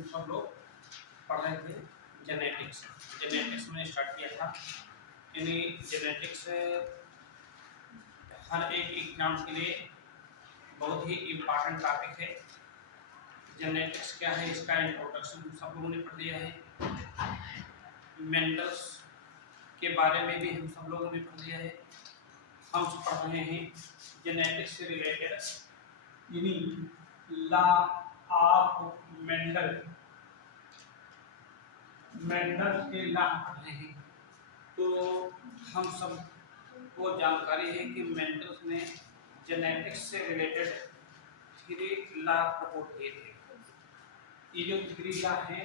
हम सब लोग पढ़ रहे थे जेनेटिक्स। जेनेटिक्स में स्टार्ट किया था, यानी जेनेटिक्स हर एक एग्जाम के लिए बहुत ही इम्पोर्टेंट टॉपिक है। जेनेटिक्स क्या है, इसका इंट्रोडक्शन हम सब लोगों ने पढ़ लिया है। मेंडल्स के बारे में भी हम सब लोगों ने पढ़ लिया है। हम पढ़ रहे हैं जेनेटिक्स से रिलेटेड यानी लॉ ऑफ मेंडल। मेंडल के लॉ पढ़ रहे हैं, तो हम सब को जानकारी है कि मेंडल्स ने जेनेटिक्स से रिलेटेड 3 लॉ प्रपोज किए थे। ये जो 3 लॉ हैं,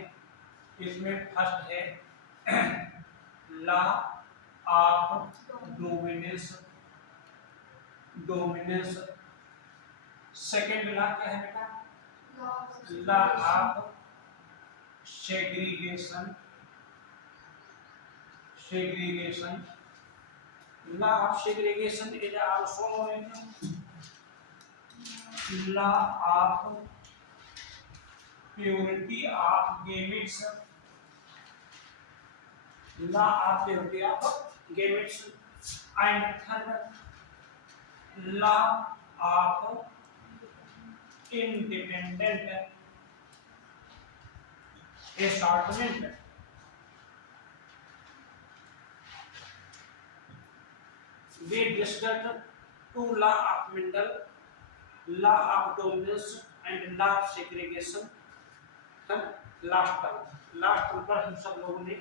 इसमें फर्स्ट है law of dominance. Second law क्या है बेटा? Law of segregation. Law of segregation is also known as law of purity of gametes. Law of purity of gametes and third law of independent assortment। We discussed 2 law of Mendel, law of dominance and law of segregation। Last term पर हम सब लोगों ने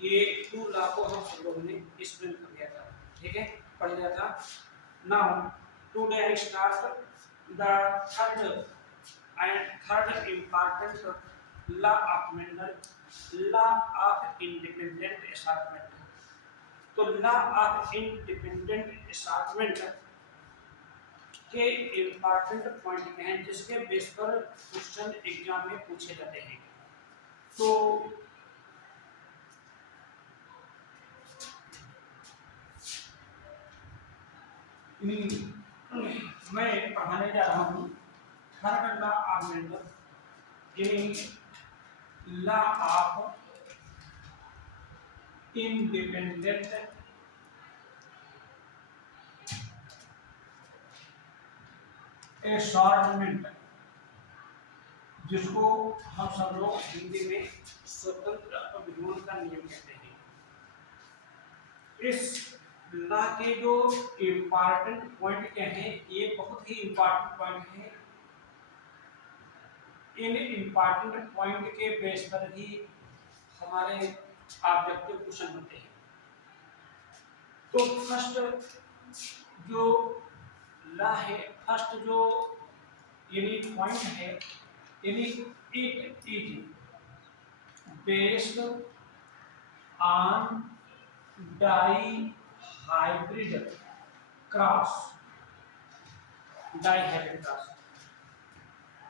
ये 2 law को हम सब लोगों ने एक्सप्लेन कर दिया था, ठीक है, पढ़ लिया था। Now today I start the third important law of Mendel, law of independent assortment. तो लॉ ऑफ इंडिपेंडेंट असॉर्टमेंट के इम्पोर्टेंट पॉइंट क्या हैं जिसके बेस पर क्वेश्चन एग्जाम में पूछे जाते हैं। तो मैं पढ़ाने जा रहा हूँ third law of Mendel, law of independent assortment, जिसको हम सब लोग हिंदी में स्वतंत्र अपव्यय का नियम कहते हैं। इस लॉ के जो इम्पोर्टेंट पॉइंट क्या हैं, ये बहुत ही इम्पोर्टेंट पॉइंट है। इन इम्पोर्टेंट पॉइंट के बेस पर ही हमारे ऑब्जेक्टिव क्वेश्चन होते हैं। तो फर्स्ट जो लॉ है, फर्स्ट जो यानी पॉइंट है, यानी it is based on dihybrid cross.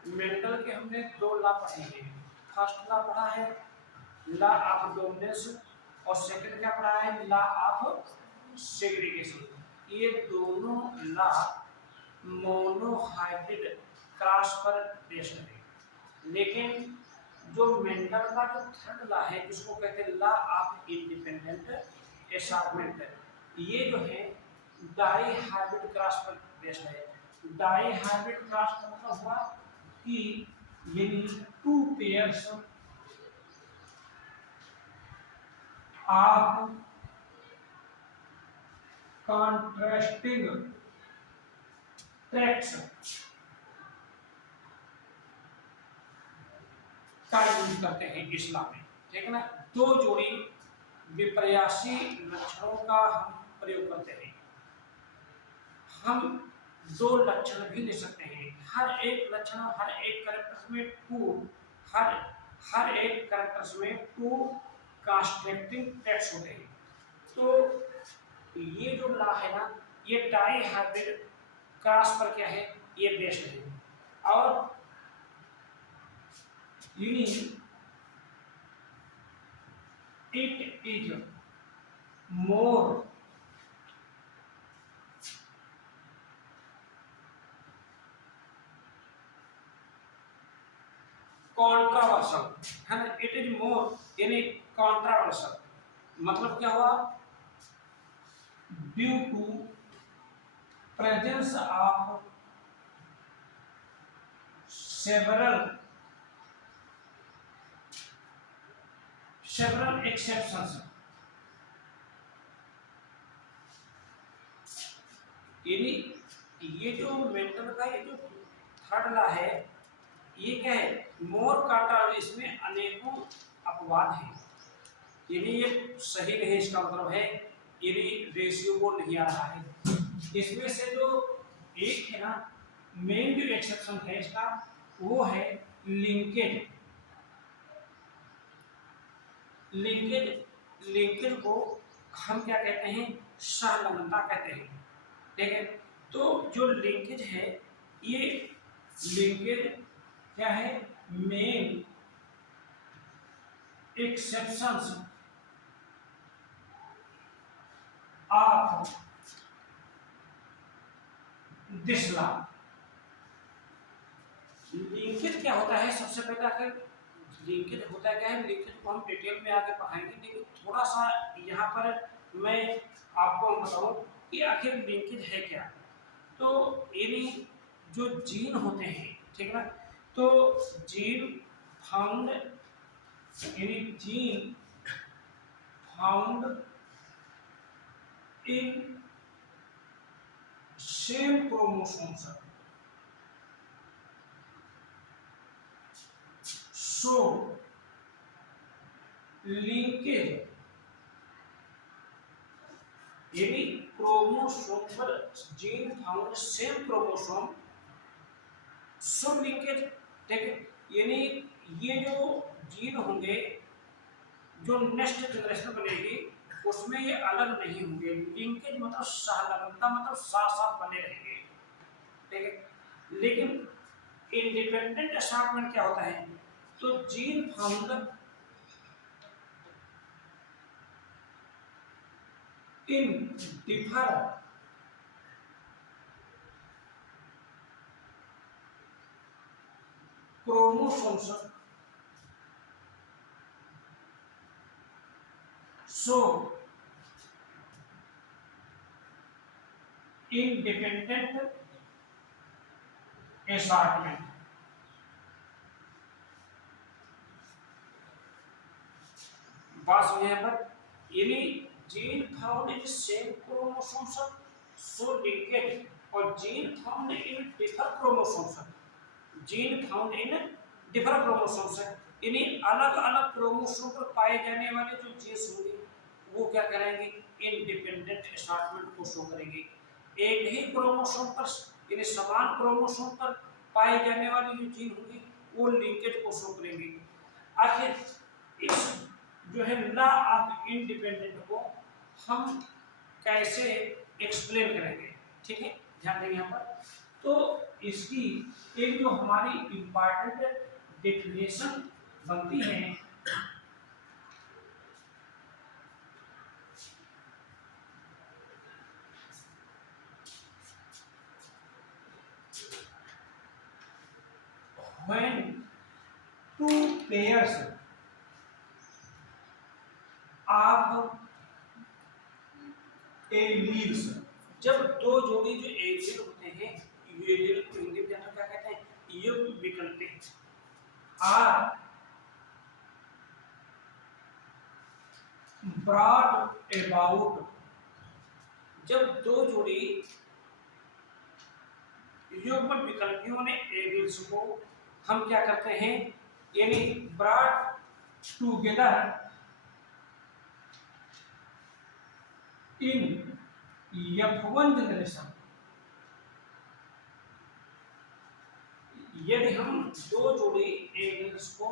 Mendel के हमने 2 लॉ पढ़े हैं। फर्स्ट लॉ पढ़ा है लॉ ऑफ डोमिनेंस और सेकंड क्या पढ़ा है, लॉ ऑफ सेग्रीगेशन। ये दोनों लॉ मोनोहाइब्रिड क्रॉस पर बेस्ड है, लेकिन जो मेंडल का जो थर्ड लॉ है जिसको कहते हैं लॉ ऑफ इंडिपेंडेंट असॉर्टमेंट, ये जो है डाई हाइब्रिड क्रॉस पर बेस्ड है। डाई हाइब्रिड क्रॉस का मतलब हुआ कि यानी 2 पेयर्स ऑफ कॉन्ट्रास्टिंग ट्रैक्ट्स का यूज करते हैं इस लॉ में, ठीक है ना। 2 जोड़ी विपर्यासी लक्षणों का हम प्रयोग करते हैं। हम 2 लक्षण भी ले सकते हैं। हर एक लक्षण, हर एक कैरेक्टर्स में 2, हर एक कैरेक्टर्स में 2 कॉन्स्ट्रक्टिंग ट्रैक्ट्स होते हैं। तो ये जो लॉ है ना, ये डाई हाइब्रिड क्रॉस पर क्या है, ये बेस्ड है। और it is more controversial कॉन्ट्रावर्सल है ना, इट इज मोर यानी कॉन्ट्रावर्सल, मतलब क्या हुआ, due to presence of several exceptions, यानी ये जो मेंटल का ये जो थर्ड लॉ है, ये क्या है, मोर काटा, इसमें अनेकों अपवाद हैं, यानी ये सही नहीं, इसका मतलब है यानी रेशियो को नहीं आ रहा है। इसमें से जो एक है ना, मेन जो एक्सेप्शन है इसका, वो है लिंकेज। लिंकेज को हम क्या कहते हैं, सहलंबनता कहते हैं, ठीक है। तो जो लिंकेज है, ये लिंकेज क्या है, main exceptions of this law. Linkage क्या होता है, सबसे पहले आकर लिंकेज होता है क्या है, लिंकेज को हम डिटेल में आगे पढ़ाएंगे, लेकिन थोड़ा सा यहाँ पर मैं आपको बताऊं कि आखिर लिंकेज है क्या। तो यानी जो जीन होते हैं, ठीक है ना, तो जीन फाउंड, यानी gene found in same chromosomes, so linkage, यानी क्रोमोसोम पर जीन फाउंड सेम क्रोमोसोम, सो लिंकेज, ठीक है। यानी ये जो जीन होंगे, जो नेक्स्ट जनरेशन बनेगी, उसमें ये अलग नहीं होंगे। लिंकेज मतलब सहलंबनता, मतलब साथ साथ बने रहेंगे, ठीक है। लेकिन इंडिपेंडेंट असार्टमेंट क्या होता है, तो gene found in differ chromosomes, so independent assortment। बात सुनिए यहाँ पर, यानी gene found in same chromosomes, so linkage, और gene found in different chromosomes, gene found in different chromosomes, यानी अलग अलग क्रोमोसोम पर पाए जाने वाले जो जीन्स होंगे, वो क्या करेंगे, इंडिपेंडेंट असॉर्टमेंट को शो करेंगे। एक ही क्रोमोसोम पर, यानी समान क्रोमोसोम पर पाए जाने वाले जो जीन होंगे, वो लिंकेज को शो करेंगे। आखिर इस जो है लॉ ऑफ इंडिपेंडेंट को हम कैसे एक्सप्लेन करेंगे, ठीक है, ध्यान देंगे यहाँ पर। तो इसकी एक जो हमारी इंपॉर्टेंट डेफिनेशन बनती है, when two pairs of alleles, जब दो जोड़ी जो एलील होते हैं, एलील को हिंदी में क्या कहते हैं, युग्म विकल्प, आर ब्रॉड अबाउट, जब दो जोड़ी युग्म विकल्पियों ने एलील्स को हम क्या करते हैं, यानी broad together in F1 generation, यदि हम दो जोड़ी एलील्स को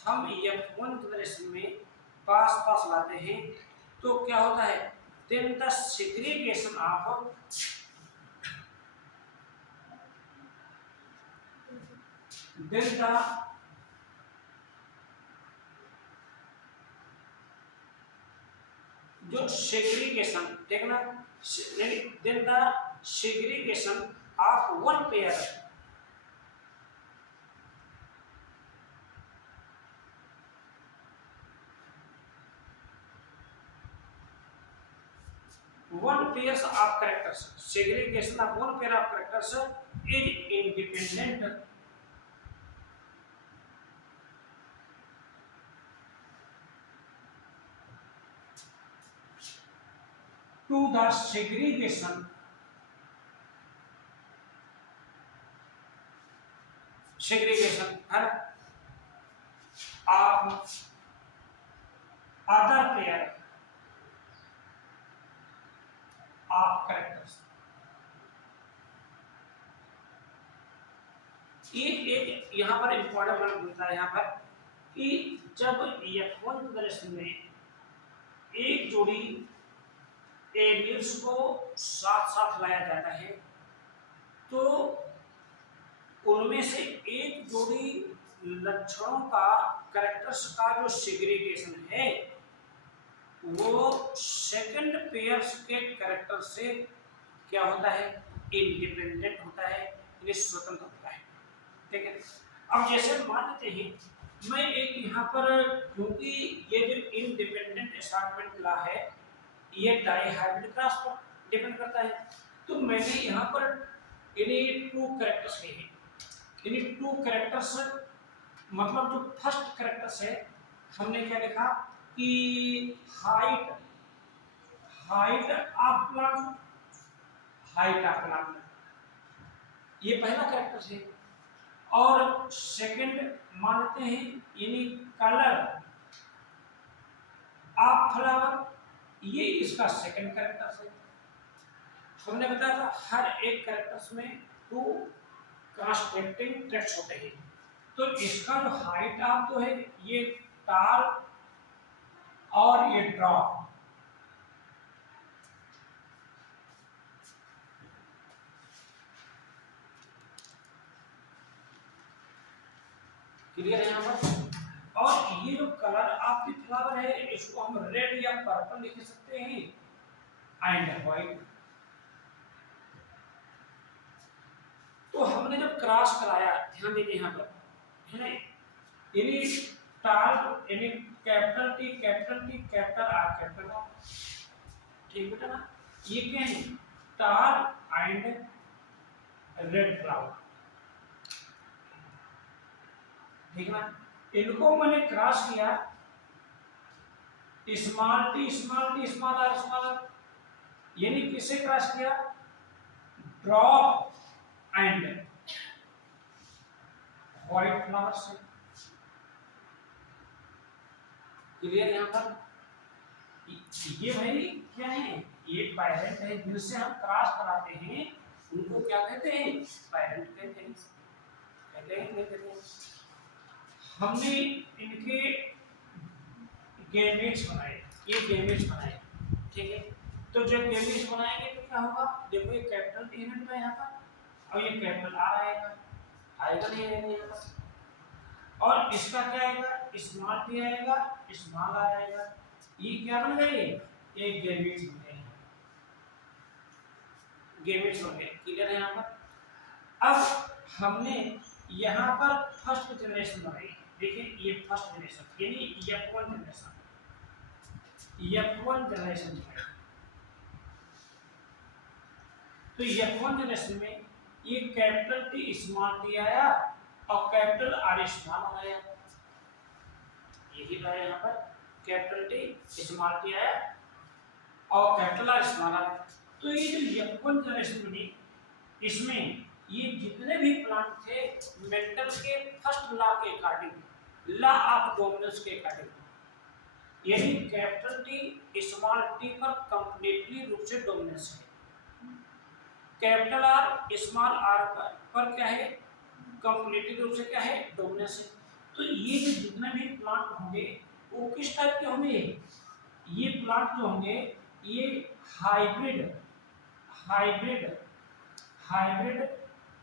हम F1 जनरेशन में पास पास लाते हैं, तो क्या होता है, देन द सेग्रीगेशन ऑफ जो सेग्रीगेशन, देखना, then the segregation of one pair one pairs of characters, segregation of one pair of characters is independent to the segregation है ना of other pair of characters। एक यहाँ पर important word बनता है यहाँ पर कि जब F1 प्रदर्शन में एक जोड़ी एलियंस को साथ साथ लाया जाता है तो उनमें से एक जोड़ी लक्षणों का कैरेक्टर्स का जो सेग्रीगेशन है वो सेकंड पेयर्स के कैरेक्टर से क्या होता है, इंडिपेंडेंट होता है, ये स्वतंत्र होता है। ठीक है, अब जैसे मान लेते हैं मैं एक यहाँ पर, क्योंकि ये जो इंडिपेंडेंट असाइनमेंट ला है ये डाइहाइब्रिड क्रॉस पर डिपेंड करता है, तो मैंने यहाँ पर इन्हीं टू कैरेक्टर्स लिए हैं। इन्हीं टू कैरेक्टर्स मतलब जो फर्स्ट कैरेक्टर्स है हमने क्या लिखा कि हाइट ऑफ प्लांट, ये पहला कैरेक्टर है। और सेकंड मानते हैं यानी कलर ऑफ फ्लावर, ये इसका सेकंड कैरेक्टर है। हमने बताया था हर एक कैरेक्टर्स में टू कंस्ट्रक्टिंग ट्रैक्स होते हैं, तो इसका जो हाइट ऑफ जो है ये टाल और ये ड्रॉप, क्लियर है यहाँ पर। और ये जो कलर ऑफ द फ्लावर है इसको हम रेड या पर्पल लिख सकते हैं एंड व्हाइट। तो हमने जब क्रॉस कराया ध्यान दीजिए यहाँ पर है ना, यानी टाल यानी capital T capital R capital R, ठीक बेटा ना, ये क्या है टाल एंड रेड फ्लावर, ठीक ना। इनको मैंने क्रॉस किया स्मॉल आर, यानी किसे क्रॉस किया, ड्रॉप एंड व्हाइट फ्लावर से, क्लियर यहाँ पर। ये भाई क्या है, ये पैरेंट है जिनसे हम क्रॉस कराते हैं उनको क्या कहते हैं, पैरेंट कहते हैं, कहते हैं नहीं कहते हैं। हमने इनके गैमेट्स बनाए, ये गैमेट्स बनाए, ठीक है। तो जब गैमेट्स बनाएंगे तो क्या होगा, देखो ये कैपिटल टी है यहाँ पर और ये कैपिटल आर आएगा, आएगा नहीं आएगा यहाँ पर। और इसका क्या आएगा, स्मॉल टी आएगा, स्मॉल आर आएगा, ये क्या बन गए, एक गैमेट्स बन गए, गैमेट्स बन गए, क्लियर है यहाँ पर। अब हमने यहाँ पर फर्स्ट जनरेशन बनाई, देखिए ये फर्स्ट जनरेशन यानी F1 जनरेशन, F1 जनरेशन बनाई। तो F1 जनरेशन में ये कैपिटल टी स्मॉल टी आया और कैपिटल आर स्मॉल आया, यही आया यहाँ पर, कैपिटल टी स्मॉल टी आया और कैपिटल आर स्मॉल आया। तो ये जो F1 जनरेशन बनी इसमें ये जितने भी प्लांट थे मेंडल के फर्स्ट लॉ के अकॉर्डिंग, लॉ ऑफ डोमिनेंस के अकॉर्डिंग, यानी कैपिटल टी स्मॉल टी पर कंप्लीटली रूप से डोमिनेंस है, कैपिटल आर स्मॉल आर पर क्या है, कंप्लीटली रूप से क्या है, डोमिनेंस है। तो ये जो जितने भी प्लांट होंगे वो किस टाइप के होंगे, ये प्लांट जो होंगे ये हाइब्रिड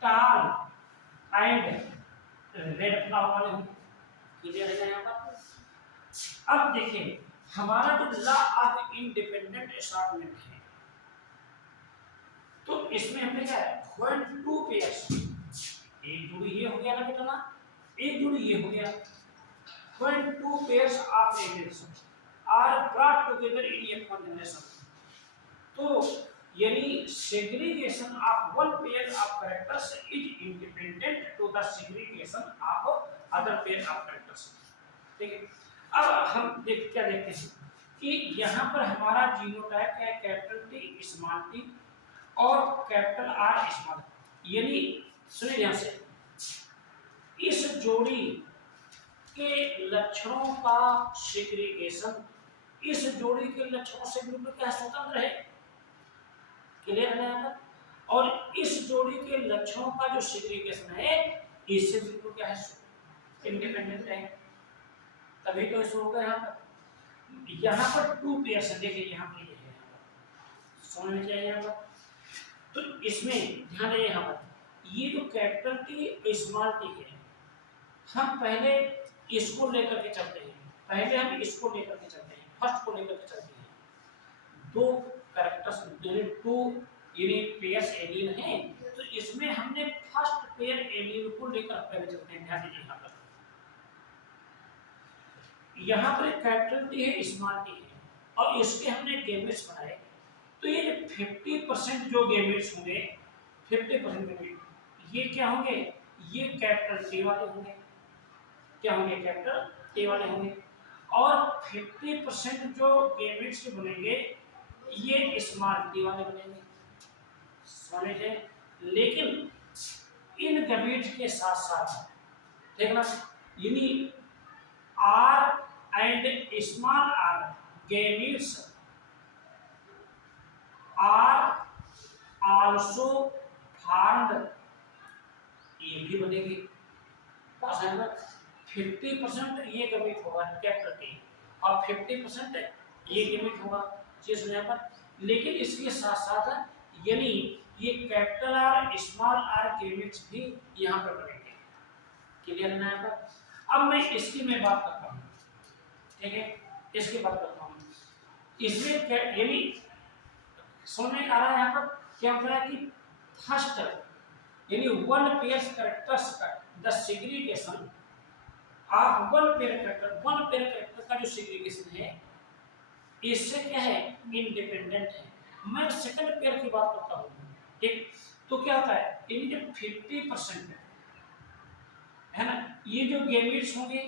टाल एंड रेड फ्लावर वाले होंगे, क्लियर है यहाँ पर। अब देखिए हमारा जो लॉ ऑफ इंडिपेंडेंट असॉर्टमेंट है तो इसमें हमने क्या है, व्हेन टू पेयर्स, एक जोड़ी ये हो गया ना बेटा ना, एक जोड़ी ये हो गया, when two pairs of elements are brought together in F1 generation, तो यानी segregation of one pair of characters is independent to the segregation of other pair of characters. ठीक है, अब हम क्या देखते हैं कि यहाँ पर हमारा जीनोटाइप है कैपिटल टी स्मॉल टी और कैपिटल आर स्मॉल, यानी सुनिए ध्यान से, इस जोड़ी के लक्षणों का सेग्रीगेशन इस जोड़ी के लक्षणों से बिल्कुल क्या स्वतंत्र है, क्लियर है यहाँ पर, और इस जोड़ी के लक्षणों का जो सेग्रीगेशन है इससे बिल्कुल क्या है, इंडिपेंडेंट है। तभी तो इसको होगा यहाँ पर टू पेयर्स है, देखिए यहाँ पे ये है, समझ में चाहिए यहाँ पर। तो इसमें ध्यान दें, यहाँ पर ये जो कैपिटल टी स्मॉल टी है, हम पहले इसको लेकर के चलते हैं, पहले हम इसको लेकर के चलते हैं, फर्स्ट को लेकर के चलते हैं। दो कैरेक्टर्स टू यानी पेयर्स एलील हैं, तो इसमें हमने फर्स्ट पेयर एलील को लेकर पहले चलते हैं। ध्यान दीजिए यहाँ पर एक कैपिटल टी है स्मॉल टी है और इसके हमने गैमेट्स बनाए, तो ये 50% जो गैमेट्स होंगे, 50% गैमेट ये क्या होंगे, ये कैपिटल टी वाले होंगे, क्या होंगे, कैपिटल टी वाले होंगे, और 50% जो गैमेट्स बनेंगे ये स्मॉल टी वाले बनेंगे, समझे। लेकिन इन गैमेट्स के साथ साथ देखना, यानी R and small R gametes are also formed, ये भी बनेगी। 50% ये गैमेट होगा कैपिटल टी और 50% ये गैमेट होगा चीज यहाँ पर, लेकिन इसके साथ साथ यानी ये capital R small R gametes भी यहाँ पर बनेंगे, क्लियर है यहाँ पर। अब मैं इसकी मैं बात करता हूँ, ठीक है, इसकी बात करता हूँ, इसमें यानी समझ में आ रहा है यहाँ पर क्या होता है कि फर्स्ट यानी वन पेयर कैरेक्टर्स का the segregation of one pair character का जो सेग्रीगेशन है इससे क्या है, इंडिपेंडेंट है। मैं सेकंड पेयर की बात करता हूँ, ठीक, तो क्या होता है, यानी जो 50% है ना, ये जो गैमेट्स होंगे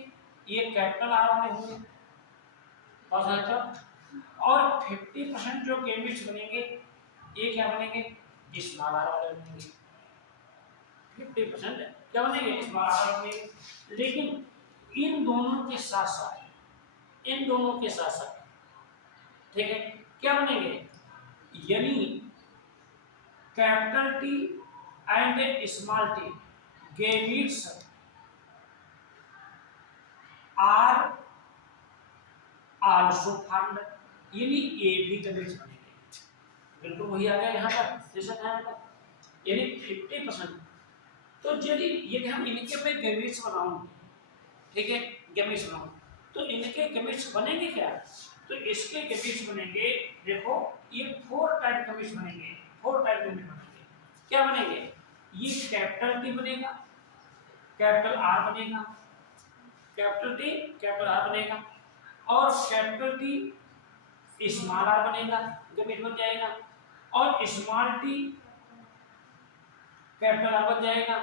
ये कैपिटल आर वाले होंगे, और 50% जो गैमेट्स बनेंगे ये क्या बनेंगे, स्मॉल आर वाले बनेंगे। 50% क्या बनेंगे, स्मॉल आर वाले बनेंगे। लेकिन इन दोनों के साथ साथ ठीक है क्या बनेंगे, यानी capital T and small T gametes are also formed, यानी ए भी गैमेट्स बनेंगे, बिल्कुल वही आ गया यहाँ पर, जैसा था यहाँ पर, यानी 50%। तो यदि हम इनके पे गैमेट्स बनाऊंगे, ठीक है, गैमेट्स बनाऊंगे तो इनके गैमेट्स बनेंगे क्या, तो इसके गैमेट्स बनेंगे, देखो ये 4 टाइप गैमेट्स बनेंगे, 4 टाइप गैमेट्स बनेंगे। क्या बनेंगे, ये कैपिटल टी बनेगा, कैपिटल आर बनेगा, कैपिटल टी कैपिटल आर बनेगा, और कैपिटल टी स्मॉल आर बनेगा, गैमेट बन जाएगा, और स्मॉल टी कैपिटल आर बन जाएगा,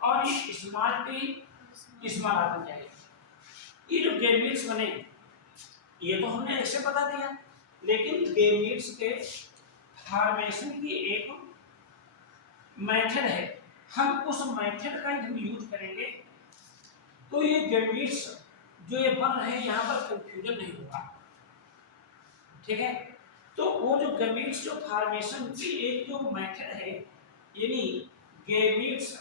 और ये स्मॉल टी स्मॉल आर बन जाएगा। ये जो गैमेट्स बने ये तो हमने ऐसे बता दिया, लेकिन गैमेट्स के फॉर्मेशन की एक मेथड है, हम उस मेथड का हम यूज करेंगे, तो ये गैमेट्स जो ये बन रहे हैं यहाँ पर कंफ्यूजन नहीं होगा, ठीक है। तो वो जो गैमेट्स जो फॉर्मेशन की एक जो मेथड है, यानी गैमेट्स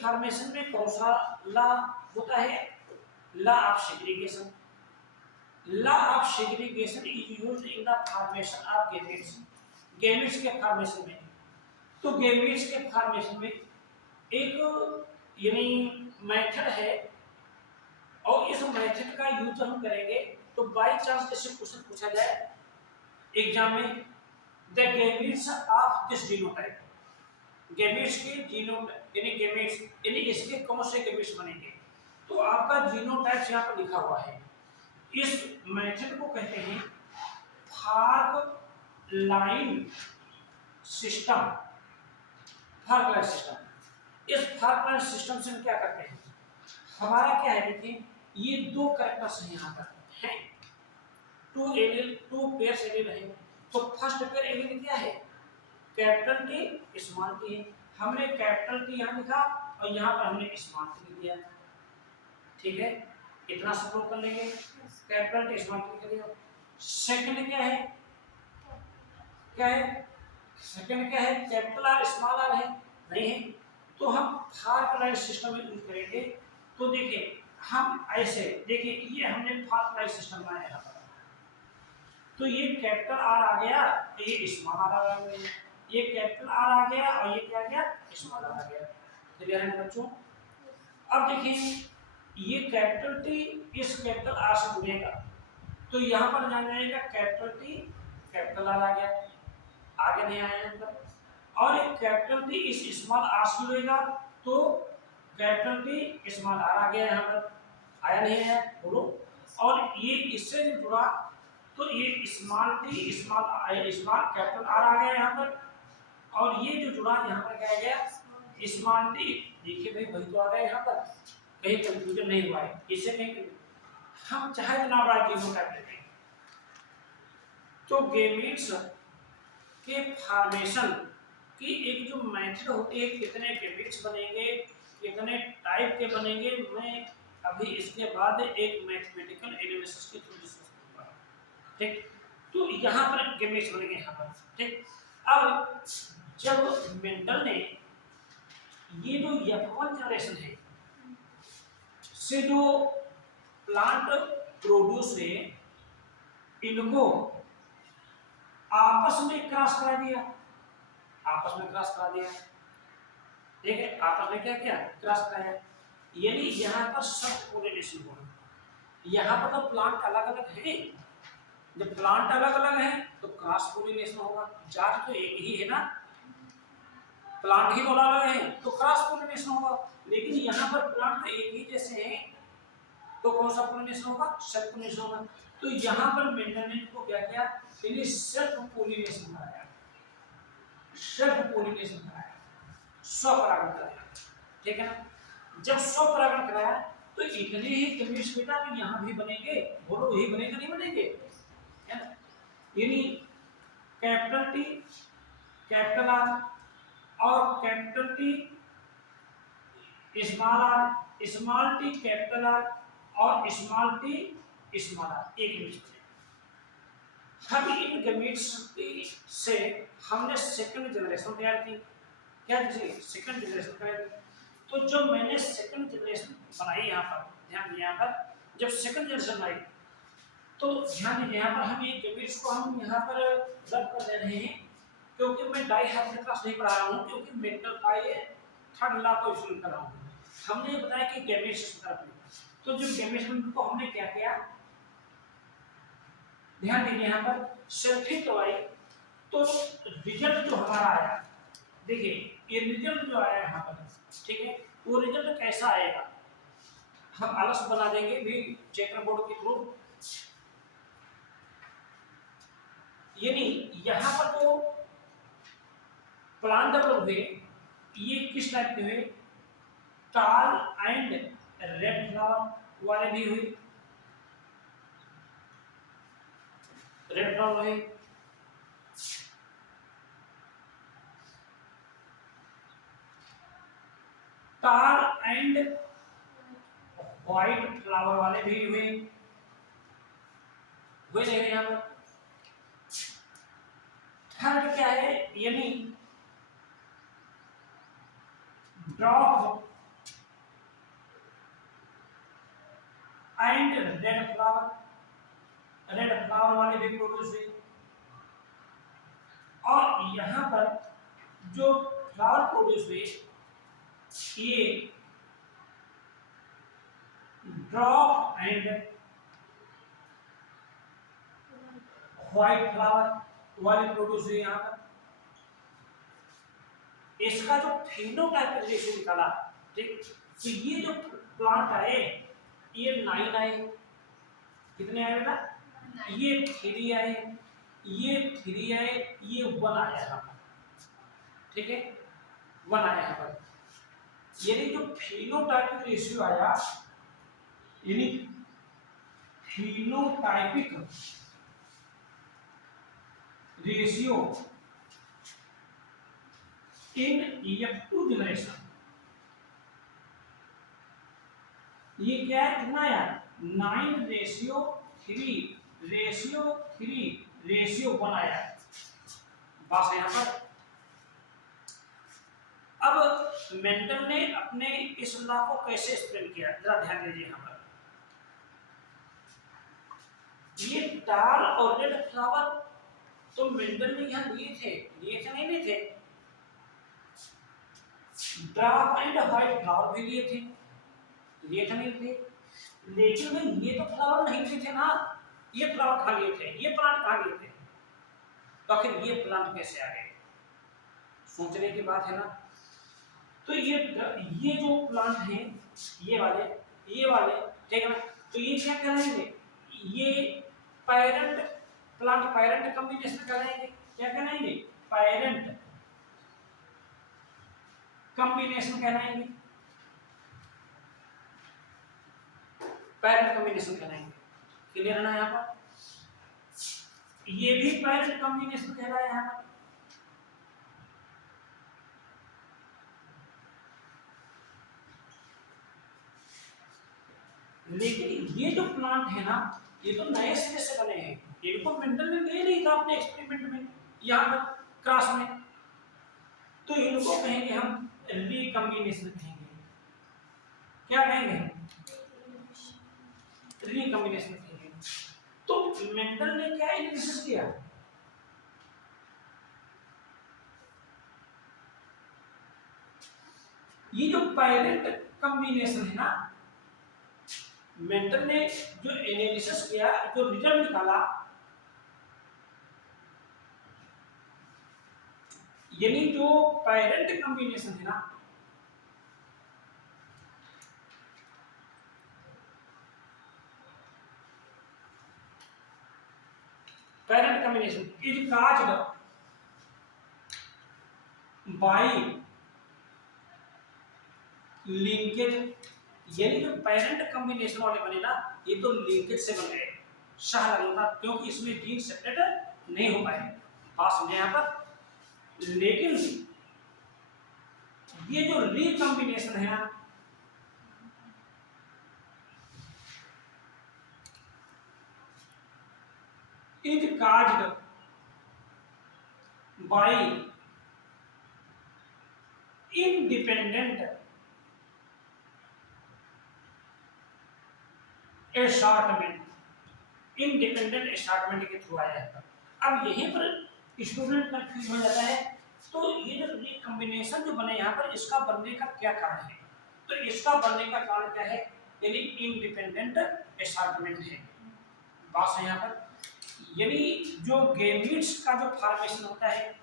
फॉर्मेशन में कौन सा लॉ होता है, law of segregation. Law of segregation is used in the formation of gametes के फॉर्मेशन में। तो गैमेट्स के फॉर्मेशन में एक यानी मेथड है, और इस मेथड का यूज हम करेंगे, तो बाय चांस जैसे क्वेश्चन पूछा जाए एग्जाम में, the gametes of this genotype, gametes के जीनोटाइप यानी गैमेट्स यानी इसके कौन से गैमेट्स बनेंगे, तो आपका जीनोटाइप्स यहाँ पर लिखा हुआ है। इस मेथड को कहते हैं फार्क लाइन सिस्टम। फार्क लाइन सिस्टम, इस फार्क लाइन सिस्टम से हम क्या करते हैं, हमारा क्या है, देखिए ये दो कैरेक्टर्स हैं यहाँ पर हैं, two allele, two pairs allele है। तो फर्स्ट पेयर एलिल क्या है, कैपिटल टी स्मॉल टी है। हमने कैपिटल टी यहाँ लिखा और यहाँ पर हमने स्मॉल टी लिख दिया, ठीक है, इतना सब लोग कर लेंगे, कैपिटल टी स्मॉल टी कर दिया। सेकंड क्या है, क्या है सेकंड क्या है, कैपिटल आर स्मॉल आर है, नहीं है, तो हम फार्क लाइन सिस्टम में यूज करेंगे। तो देखिए हम ऐसे, देखिए ये हमने फार्क लाइन सिस्टम बनाया यहाँ पर, तो ये कैपिटल आर आ गया, ये स्मॉल आर आ गया, ये कैपिटल आर आ गया और ये क्या आ गया, स्मॉल आर आ गया। क्लियर है बच्चों? अब देखिए ये कैपिटल टी इस कैपिटल आर से जुड़ेगा, तो यहाँ पर जान जाएगा कैपिटल टी कैपिटल आर आ गया, आगे नहीं आया यहाँ पर, और एक कैपिटल टी इस स्मॉल आर से जुड़ेगा, तो कैपिटल टी स्मॉल आर आ गया यहाँ पर, आया नहीं आया बोलो। और ये इससे जो जुड़ा, तो ये small T small capital R आ गया यहाँ पर, और ये जो जुड़ा यहाँ पर क्या आ गया, स्मॉल टी। देखिए भाई वही तो आ गया यहाँ पर, कहीं कंफ्यूजन नहीं हुआ है, इससे नहीं हम चाहे तो ना बड़ा चीजों कर लेते हैं। तो गेमीट्स के फॉर्मेशन की एक जो मेथड होती है, कितने गेमीट्स बनेंगे, कितने टाइप के बनेंगे, मैं अभी इसके बाद एक मैथमेटिकल एनालिसिस के थ्रू डिस्कस करूंगा, ठीक। तो यहाँ पर गेमीट्स बनेंगे यहाँ पर, ठीक। अब जब मेंडल ने ये जो F1 जनरेशन है से जो प्लांट प्रोड्यूस है, इनको आपस में क्रॉस करा दिया, आपस में क्रॉस करा दिया, ठीक है, आपस में क्या किया, क्रॉस कराया, यानी यहाँ पर सब कोरिलेशन हुआ। यहाँ पर तो प्लांट अलग अलग है, जब प्लांट अलग अलग है तो क्रॉस कोरिलेशन होगा, जात तो एक ही है ना, प्लांट ही तो अलग है तो क्रॉस कोरिलेशन होगा, लेकिन यहाँ पर प्लांट तो एक ही जैसे हैं तो कौन सा कोरिलेशन होगा, सेल्फ कोरिलेशन होगा। तो यहाँ पर मेंडल ने को क्या किया, यानी सेल्फ कोरिलेशन कराया, सेल्फ कोरिलेशन कराया, स्वपरागण कराया, ठीक है ना। जब स्वपरागण कराया तो इतने ही गेमीट्स बेटा तो यहाँ भी बनेंगे, बोलो यही बनेगा नहीं बनेंगे, है ना। यानी कैपिटल टी कैपिटल आर और capital T small R, small T capital R और स्मॉल टी स्मॉल आर, एक गेमीट्स बनेगा। हम इन गेमीट्स से हमने सेकंड जनरेशन तैयार की, क्या चीज, सेकंड जनरेशन तैयार की। तो जब मैंने सेकंड जनरेशन बनाई, यहाँ पर ध्यान दिया, यहाँ पर जब सेकंड जनरेशन बनाई तो ध्यान दीजिए, यहाँ पर हम ये गेमीट्स को हम यहाँ पर रब कर दे रहे हैं, क्योंकि मैं डाइहाइब्रिड क्लास नहीं पढ़ा रहा हूँ, क्योंकि मेंटल का ये थर्ड लॉ को स्टूडेंट कर रहा हूँ। हमने बताया कि गेमीट्स तरफ, तो जो गेमीट्स को हमने क्या किया, ध्यान दीजिए यहाँ पर सेल्फी करवाई, तो रिजल्ट जो हमारा आया, देखिए ये रिजल्ट जो आया यहाँ पर, ठीक है, वो रिजल्ट कैसा आएगा, हम आलस बना देंगे भी चेकर बोर्ड के थ्रू। यानी यहाँ पर जो प्लांट डेवलप हुए, ये किस टाइप के हुए, टाल एंड रेड फ्लावर वाले भी हुए, रेड फ्लावर है, टाल एंड व्हाइट फ्लावर वाले भी हुए, हुए नहीं यहाँ पर। थर्ड क्या है, यानी drop and red flower, red flower वाले भी प्रोड्यूस हुए। और यहाँ पर जो फ्लावर प्रोड्यूस हुए, ये ड्रॉप एंड व्हाइट फ्लावर वाले प्रोड्यूस हुए यहाँ पर। इसका जो फिनोटाइप रेशियो निकाला, ठीक, तो ये जो प्लांट आए, ये 9 आए, कितने आए बेटा, ये 3 आए, ये 3 आए, ये 1 आया यहाँ पर, ठीक है, 1 आया यहाँ पर। यानी जो फिनोटाइपिक रेशियो आया, यानी phenotypic ratio in F2 generation, ये क्या है, कितना आया, 9:3:3:1 आया। बस यहां पर अब मेंडल ने अपने इस लॉ को कैसे एक्सप्लेन किया, जरा ध्यान दीजिए यहां पर। ये डार्क और रेड फ्लावर तो मेंडल ने यहां लिए थे नहीं लिए थे, डार्क एंड व्हाइट फ्लावर भी लिए थे नहीं थे, लेकिन ये तो फ्लावर नहीं लिए थे ना, ये फ्लावर खा लिए थे, ये प्लांट खा लिए थे, तो आखिर ये प्लांट कैसे आ गए, सोचने की बात है ना। तो ये जो प्लांट है, ये वाले ठीक है ना, तो ये क्या कहलाएंगे, ये पैरेंट प्लांट पैरेंट कॉम्बिनेशन कहलाएंगे, क्या कहलाएंगे, पैरेंट कॉम्बिनेशन कहलाएंगे, पैरेंट कॉम्बिनेशन कहलाएंगे। क्लियर है ना यहाँ पर, ये भी पैरेंट कॉम्बिनेशन कहलाया यहाँ पर। लेकिन ये जो प्लांट है ना, ये तो नए सिरे से बने हैं, इनको मेंडल ने ले नहीं था अपने एक्सपेरिमेंट में, यहाँ पर क्रॉस में, तो इनको कहेंगे हम रिकॉम्बिनेशन कहेंगे, क्या कहेंगे, रिकॉम्बिनेशन कहेंगे। तो मेंडल ने क्या एनालिसिस किया, ये जो पैरेंट कॉम्बिनेशन है ना, मेंडल ने जो एनालिसिस किया, जो रिजल्ट निकाला, यानी जो पैरेंट कॉम्बिनेशन है ना, parent combination is caused bye linkage, यानी जो पैरेंट कॉम्बिनेशन वाले बने ना, ये तो लिंकेज से बन गए, शाह लगता, क्योंकि इसमें जीन सेपरेट नहीं हो पाए, बात समझे यहाँ पर। लेकिन ये जो रिकॉम्बिनेशन है ना, is caused by independent assortment, independent assortment के थ्रू आया है। अब यहीं पर स्टूडेंट कंफ्यूज हो जाता है, तो ये जो रिकॉम्बिनेशन जो बने यहाँ पर, इसका बनने का क्या कारण है, तो इसका बनने का कारण क्या है, यानी इंडिपेंडेंट एस्टार्टमेंट है। बात है यहाँ पर, यानी जो गेमीट्स का जो फॉर्मेशन होता है,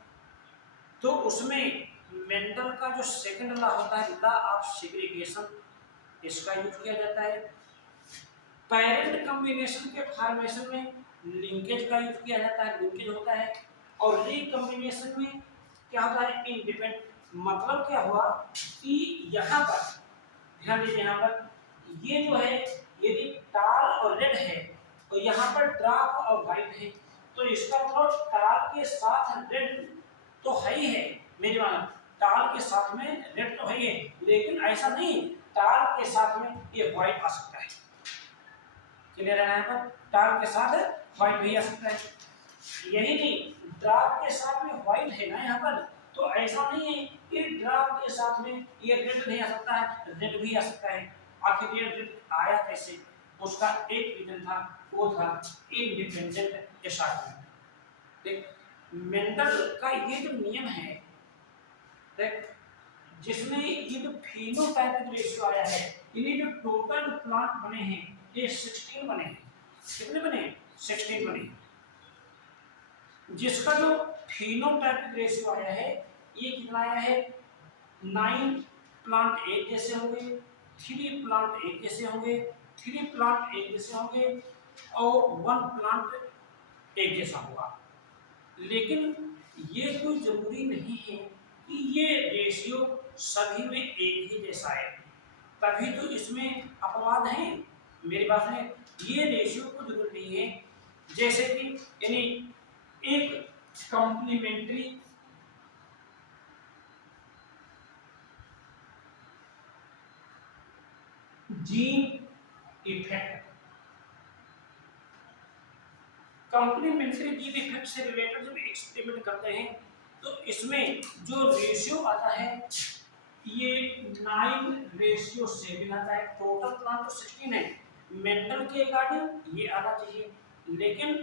तो उसमें मेंडल का जो सेकंड लॉ होता है, लॉ ऑफ सेग्रीगेशन, इसका यूज किया जाता है। पैरेंट कॉम्बिनेशन के फॉर्मेशन में लिंकेज का यूज किया जाता है, लिंकेज होता है। और रिकॉम्बिनेशन में क्या होता है, इंडिपेंडेंट। मतलब क्या हुआ कि यहाँ पर ध्यान दीजिए, यहाँ पर ये जो है, यदि टाल और रेड है, तो यहाँ पर डार्क और व्हाइट है, तो इसका मतलब टाल के साथ रेड तो है ही है, मेरी मान टाल के साथ में रेड तो है ही है, लेकिन ऐसा नहीं टाल के साथ में ये व्हाइट आ सकता है। क्लियर है यहाँ पर, टाल के साथ व्हाइट भी आ सकता है। यही नहीं, डार्क के साथ में व्हाइट है ना यहाँ पर, तो ऐसा नहीं है कि डार्क के साथ में ये रेड नहीं आ सकता है, रेड भी आ सकता है। आखिर ये रेड आया कैसे, उसका एक रीजन था, वो था इंडिपेंडेंट एस्टार्टमेंट। देख, मेंडल का ये जो नियम है, देख, जिसमें ये जो फिनोटाइपिक रेशियो आया है, इन्हें जो टोटल प्लांट बने हैं, ये 16 बने हैं। कितने बने हैं, 16 बने हैं। जिसका जो फिनोटाइपिक रेशियो आया है, ये कितना आया है, 9 प्लांट एक जैसे हो गए, 3 प्लांट एक जैसे होंगे, 3 प्लांट एक जैसे होंगे और 1 प्लांट एक जैसा होगा। लेकिन ये कोई जरूरी नहीं है कि ये रेशियो सभी में एक ही जैसा है, तभी तो इसमें अपवाद है। मेरी बात है, ये रेशियो को जरूरी नहीं है। जैसे कि यानी एक complementary gene effect, complementary gene effect से रिलेटेड जब एक्सपेरिमेंट करते हैं तो इसमें जो रेशियो आता है ये 9:7 आता है। टोटल प्लांट तो 16 है, मेंटल के अकॉर्डिंग ये आना चाहिए, लेकिन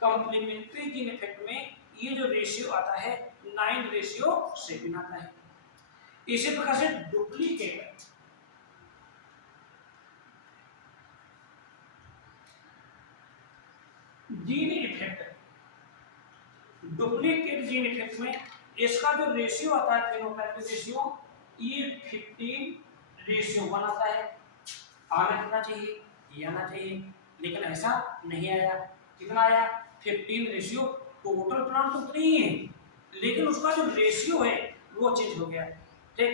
कॉम्प्लीमेंट्री जीन इफेक्ट में ये जो रेशियो आता है 9:7 आता है। इसी प्रकार से duplicate gene effect, duplicate gene effect में इसका जो रेशियो आता है फेनोटाइपिक रेशियो ये 15:1 आता है। आना कितना चाहिए, ये आना चाहिए, लेकिन ऐसा नहीं आया। कितना आया, 15:। टोटल प्लांट तो उतनी ही है, लेकिन उसका जो रेशियो है वो चेंज हो गया। ठीक,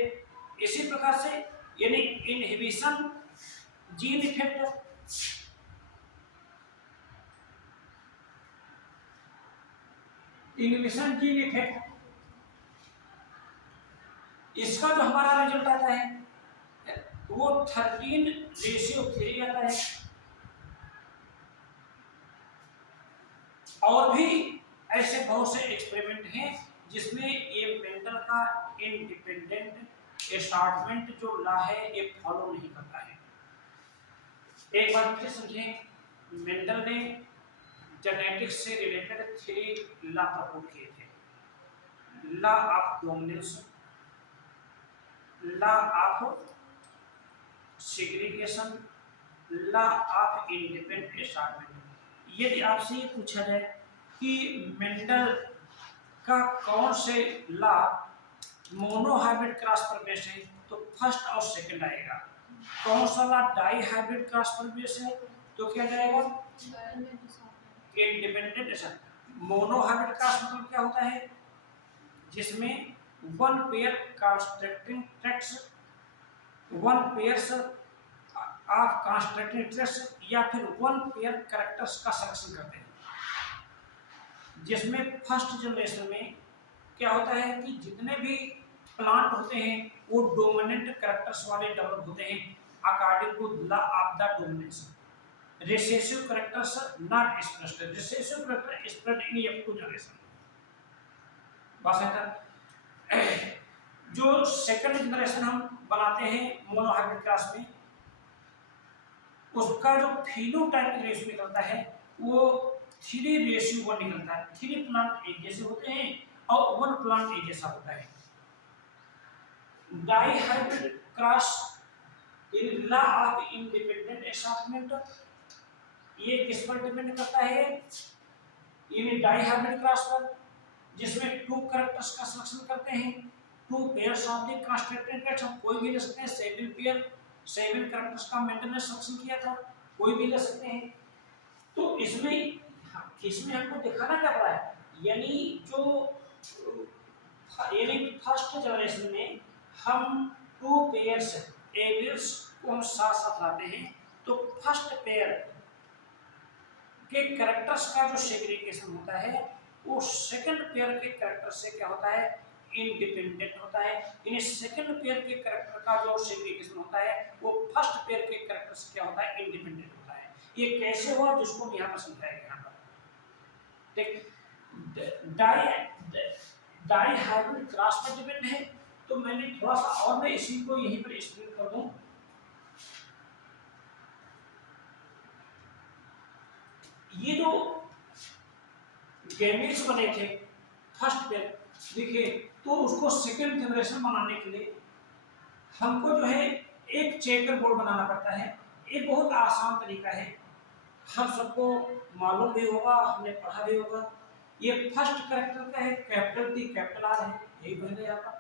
इसी प्रकार से यानी inhibition gene effect, inhibition gene effect, इसका जो हमारा रिजल्ट आता है वो 13:3 आता है। और भी ऐसे बहुत से एक्सपेरिमेंट हैं जिसमें ये मेंडल का इंडिपेंडेंट एसार्टमेंट जो लॉ है ये फॉलो नहीं करता है। एक बार फिर समझें, मेंडल ने जेनेटिक्स से रिलेटेड 3 लॉ प्रपोज किए थे। Law of dominance, law of segregation, law of independent assortment. यदि आपसे ये पूछा जाए कि मेंडल का कौन से लॉ मोनोहाइब्रिड क्रॉस पर बेस्ड है, तो फर्स्ट और सेकंड आएगा। कौन सा लॉ डाई हाइब्रिड क्रॉस पर बेस्ड है, तो क्या जाएगा, इंडिपेंडेंट एसार्टमेंट। मोनोहाइब्रिड क्रॉस मतलब क्या होता है, जिसमें 1 pair constructing tracts, 1 pairs of constructing tracts या फिर 1 पेयर कैरेक्टर्स का सिलेक्शन करते हैं। जिसमें फर्स्ट जनरेशन में क्या होता है कि जितने भी प्लांट होते हैं वो डोमिनेंट कैरेक्टर्स वाले डेवलप होते हैं according to law of the dominance. Recessive characters not expressed, recessive character spread in up to generation. बस है जो सेकंड जनरेशन हम बनाते हैं मोनोहाइब्रिड क्रॉस में, उसका जो फिनोटाइपिक रेशियो निकलता है वो 3:1 निकलता है। 3 प्लांट एक जैसे होते हैं और 1 प्लांट एक जैसा होता है। Dihybrid cross in law of independent assortment, ये किस पर डिपेंड करता है, ये डाई हाइब्रिड क्रॉस पर, जिसमें 2 कैरेक्टर्स का सिलेक्शन करते हैं। 2 pairs of the constructed tracts, हम कोई भी ले सकते हैं। 7 पेयर 7 कैरेक्टर्स का मेंटेनेंस सिलेक्शन किया था, कोई भी ले सकते हैं। तो इसमें हमको दिखाना क्या पड़ा है, यानी फर्स्ट जनरेशन में हम 2 पेयर्स एलियंस को हम साथ साथ लाते हैं, तो फर्स्ट पेयर के कैरेक्टर्स का जो सेग्रीगेशन होता है वो सेकंड पेयर के कैरेक्टर से क्या होता है, इंडिपेंडेंट होता है। यानी सेकंड पेयर के कैरेक्टर का जो सेग्रीगेशन होता है वो फर्स्ट पेयर के कैरेक्टर से क्या होता है, इंडिपेंडेंट होता है। ये कैसे हुआ जिसको यहाँ पर समझाएंगे। यहाँ पर डाई हाइब्रिड क्रॉस पर डिपेंड है, तो मैंने थोड़ा सा और मैं इसी को यहीं पर एक्सप्लेन कर दूं। ये जो गैमेट्स बने थे फर्स्ट पेयर, देखिए, तो उसको सेकंड जनरेशन बनाने के लिए हमको जो है एक चेकर बोर्ड बनाना पड़ता है। ये बहुत आसान तरीका है, हम सबको मालूम भी होगा, हमने पढ़ा भी होगा। ये फर्स्ट कैरेक्टर का है, कैपिटल टी कैपिटल आर है, यही पहले आता।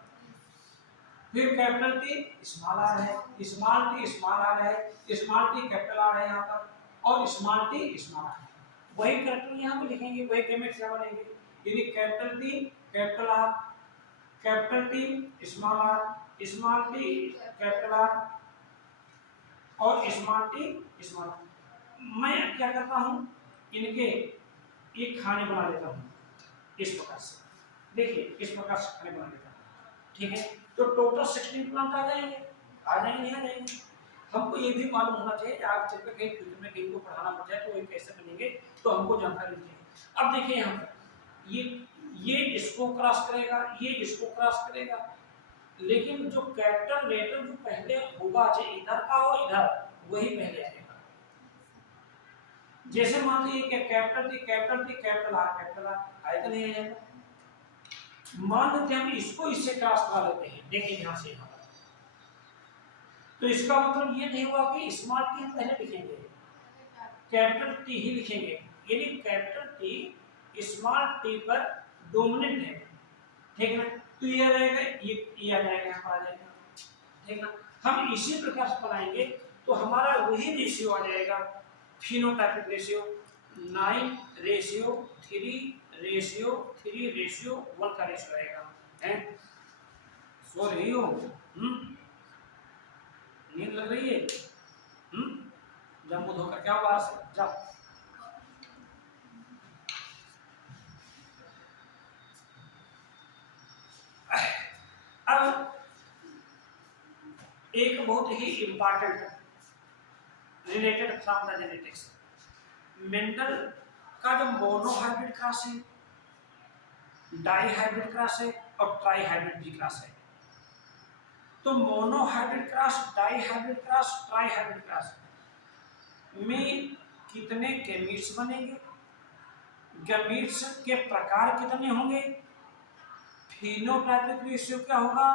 फिर कैपिटल टी स्मॉल आर है, स्मॉल टी स्मॉल आर है, स्मॉल टी कैपिटल आर है यहाँ पर, और स्मॉल टी स्मॉल आर है। वही कैरेक्टर यहाँ पे लिखेंगे, वही केमिक्स बनेंगे, यानी capital T capital R, capital T small R, small T capital R, और स्मॉल टी स्मॉल आर। मैं क्या करता हूँ, इनके एक खाने बना लेता हूँ इस प्रकार से, देखिए इस प्रकार से खाने बना लेता हूँ, ठीक है। तो टोटल 16 प्लांट आ जाएंगे, नहीं आ जाएंगे। हमको ये भी मालूम होना चाहिए, आप जब तक कहीं फ्यूचर में कहीं को पढ़ाना पड़ जाए तो वो कैसे बनेंगे, तो हमको जानकारी चाहिए। अब देखिए यहाँ पर ये इसको क्रॉस करेगा, ये इसको क्रॉस करेगा, लेकिन जो कैपिटल लेटर जो पहले होगा, चाहे इधर का हो इधर, वही पहले आएगा। जैसे मान लीजिए कि कैपिटल टी कैपिटल आर आएगा, नहीं आएगा। मान लेते हैं हम इसको इससे क्रॉस करा लेते हैं, देखिए यहाँ से यहाँ, तो इसका मतलब ये नहीं हुआ कि स्मॉल टी हम पहले लिखेंगे, कैपिटल टी ही लिखेंगे, यानी कैपिटल टी स्मॉल टी पर डोमिनेंट है, ठीक ना। तो ये आ जाएगा, ये आ जाएगा, यहाँ पर आ जाएगा, ठीक ना। हम इसी प्रकार से बनाएंगे तो हमारा वही रेशियो आ जाएगा, फिनोटाइपिक रेशियो 9:3:3:1 का रेशियो आएगा, हैं। सो रही हो, नींद लग रही है, जब मुंह धोकर क्या बाहर से जाओ। अब एक बहुत ही important related from the genetics, Mendel का जो मोनोहाइब्रिड क्रॉस है, डाईहाइब्रिड क्रॉस है और ट्राईहाइब्रिड भी क्रॉस है। तो monohybrid cross, dihybrid cross, trihybrid cross में कितने गैमीट्स बनेंगे, गैमीट्स के प्रकार कितने होंगे, फिनोटाइपिक रेशियो क्या होगा,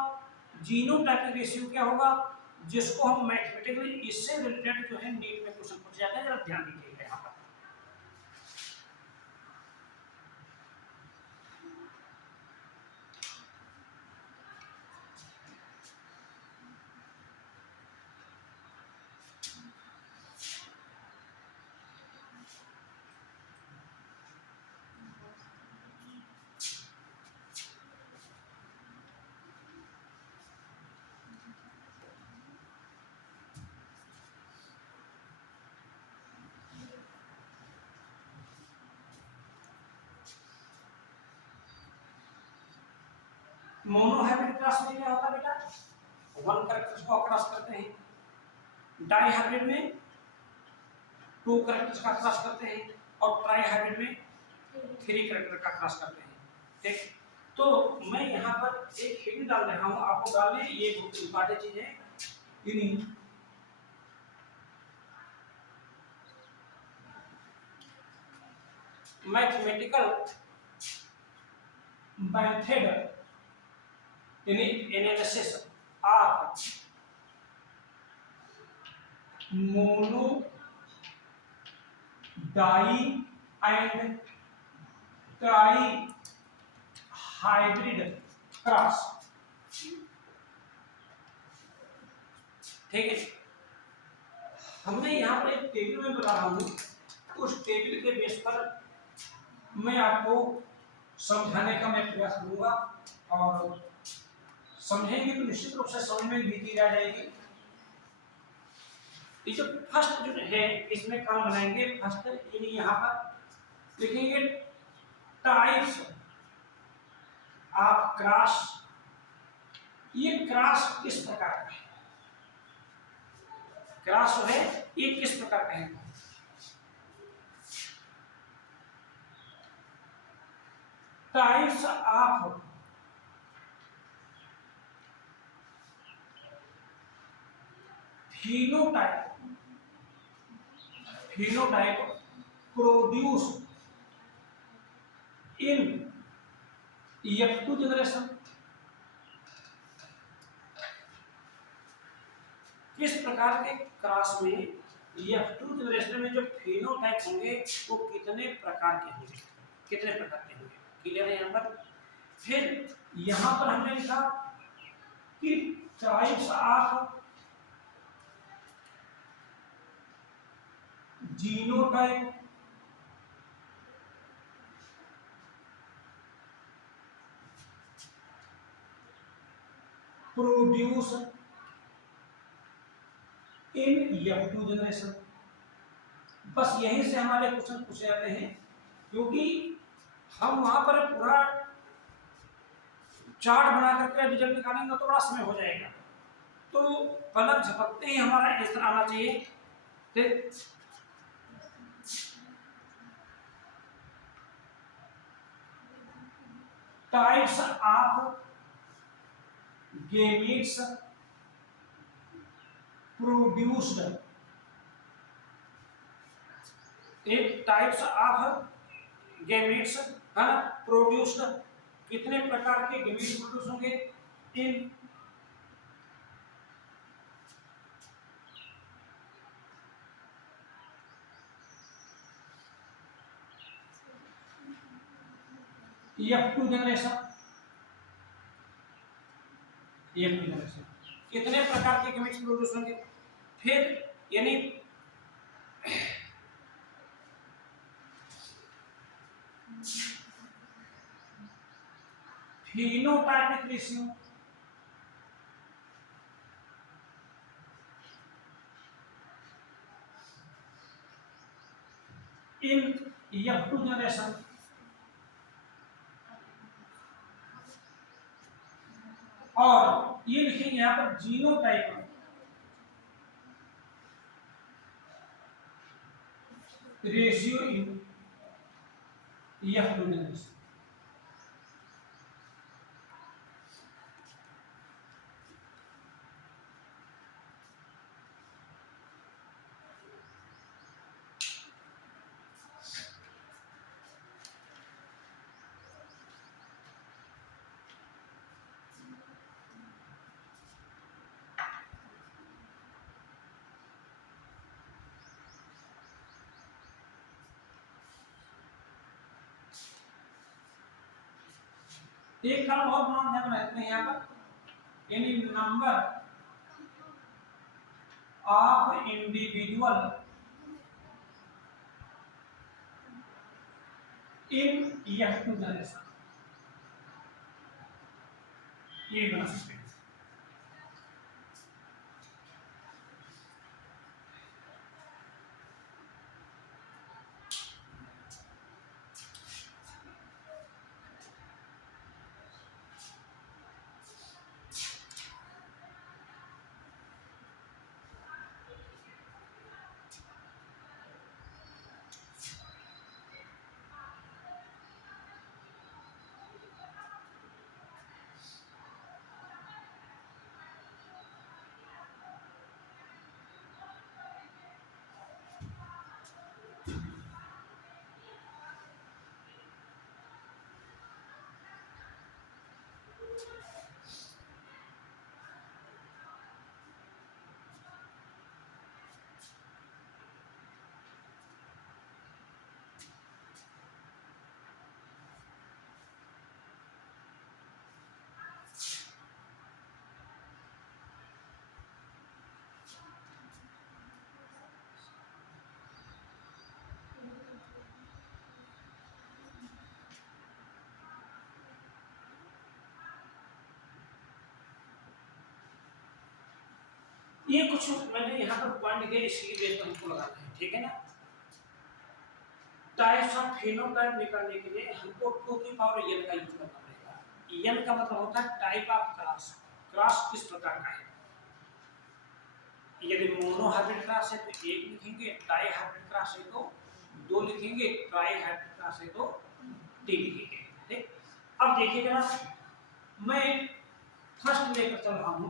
जीनोटाइपिक रेशियो क्या होगा, जिसको हम मैथमेटिकली इससे रिलेटेड जो है नीट में क्वेश्चन पूछ जाता है, जरा ध्यान दीजिएगा यहाँ पर। मोनोहाइब्रिड क्रॉस में क्या होता है बेटा, 1 कैरेक्टर्स को क्रॉस करते हैं, डाईहाइब्रिड में 2 कैरेक्टर्स का क्रॉस करते हैं, और ट्राईहाइब्रिड में 3 कैरेक्टर का क्रॉस करते हैं, ठीक। तो मैं यहाँ पर एक हिंट डाल रहा हूँ, आपको डालने, ये बहुत इंपॉर्टेंट चीज है, इन्हीं mathematical method in analysis of mono, di and tri hybrid cross, ठीक है। हमने यहाँ पर एक टेबल में बता रहा हूँ, उस टेबल के बेस पर मैं आपको समझाने का मैं प्रयास करूंगा, और समझेंगे तो निश्चित रूप से समझ में भी चीज आ जाएगी। ये जो फर्स्ट जो है इसमें काम बनाएंगे, फर्स्ट यानी यहाँ पर लिखेंगे टाइप्स ऑफ क्रॉस। ये क्रॉस किस प्रकार का है, क्रॉस है ये किस प्रकार का है, types of phenotype produced in F2 generation. किस प्रकार के क्रॉस में F2 जनरेशन में जो फिनोटाइप होंगे वो कितने प्रकार के होंगे, कितने प्रकार के होंगे, क्लियर है यहाँ पर। फिर यहाँ पर हमने लिखा कि types of genotype produce in F2 generation. बस यहीं से हमारे क्वेश्चन पूछे जाते हैं, क्योंकि हम वहां पर पूरा चार्ट बना करके रिजल्ट निकालेंगे तो बड़ा समय हो जाएगा। तो पलक झपकते ही हमारा आंसर आना चाहिए। टाइप्स ऑफ गेमीट्स प्रोड्यूस्ड, एक टाइप्स ऑफ गेमीट्स है ना प्रोड्यूस्ड, कितने प्रकार के गेमीट्स प्रोड्यूस होंगे इन F2 जनरेशन। कितने प्रकार के गेमीट्स प्रोड्यूस होंगे, फिर यानी phenotypic ratio, in F2 generation, और ये लिखेंगे यहां पर genotype ratio in F2 generation. एक काम और ध्यान रखते हैं यहाँ पर, यानी number of individual in F2 generation, ये बना सकते हैं। ये कुछ मैंने यहाँ पर पॉइंट दिए, इसलिए बेस पर हमको लगाते हैं, ठीक है ना। टाइप्स ऑफ फेनोटाइप निकालने के लिए हमको 2 की पावर n का यूज करना पड़ेगा। n का मतलब होता है टाइप ऑफ क्लास, क्लास किस प्रकार का है। यदि मोनो हाइब्रिड क्लास है तो 1 लिखेंगे, डाई हाइब्रिड क्लास है तो 2 लिखेंगे, ट्राई हाइब्रिड क्लास है तो 3 लिखेंगे। ठीक, अब देखिएगा मैं फर्स्ट लेकर चल रहा हूँ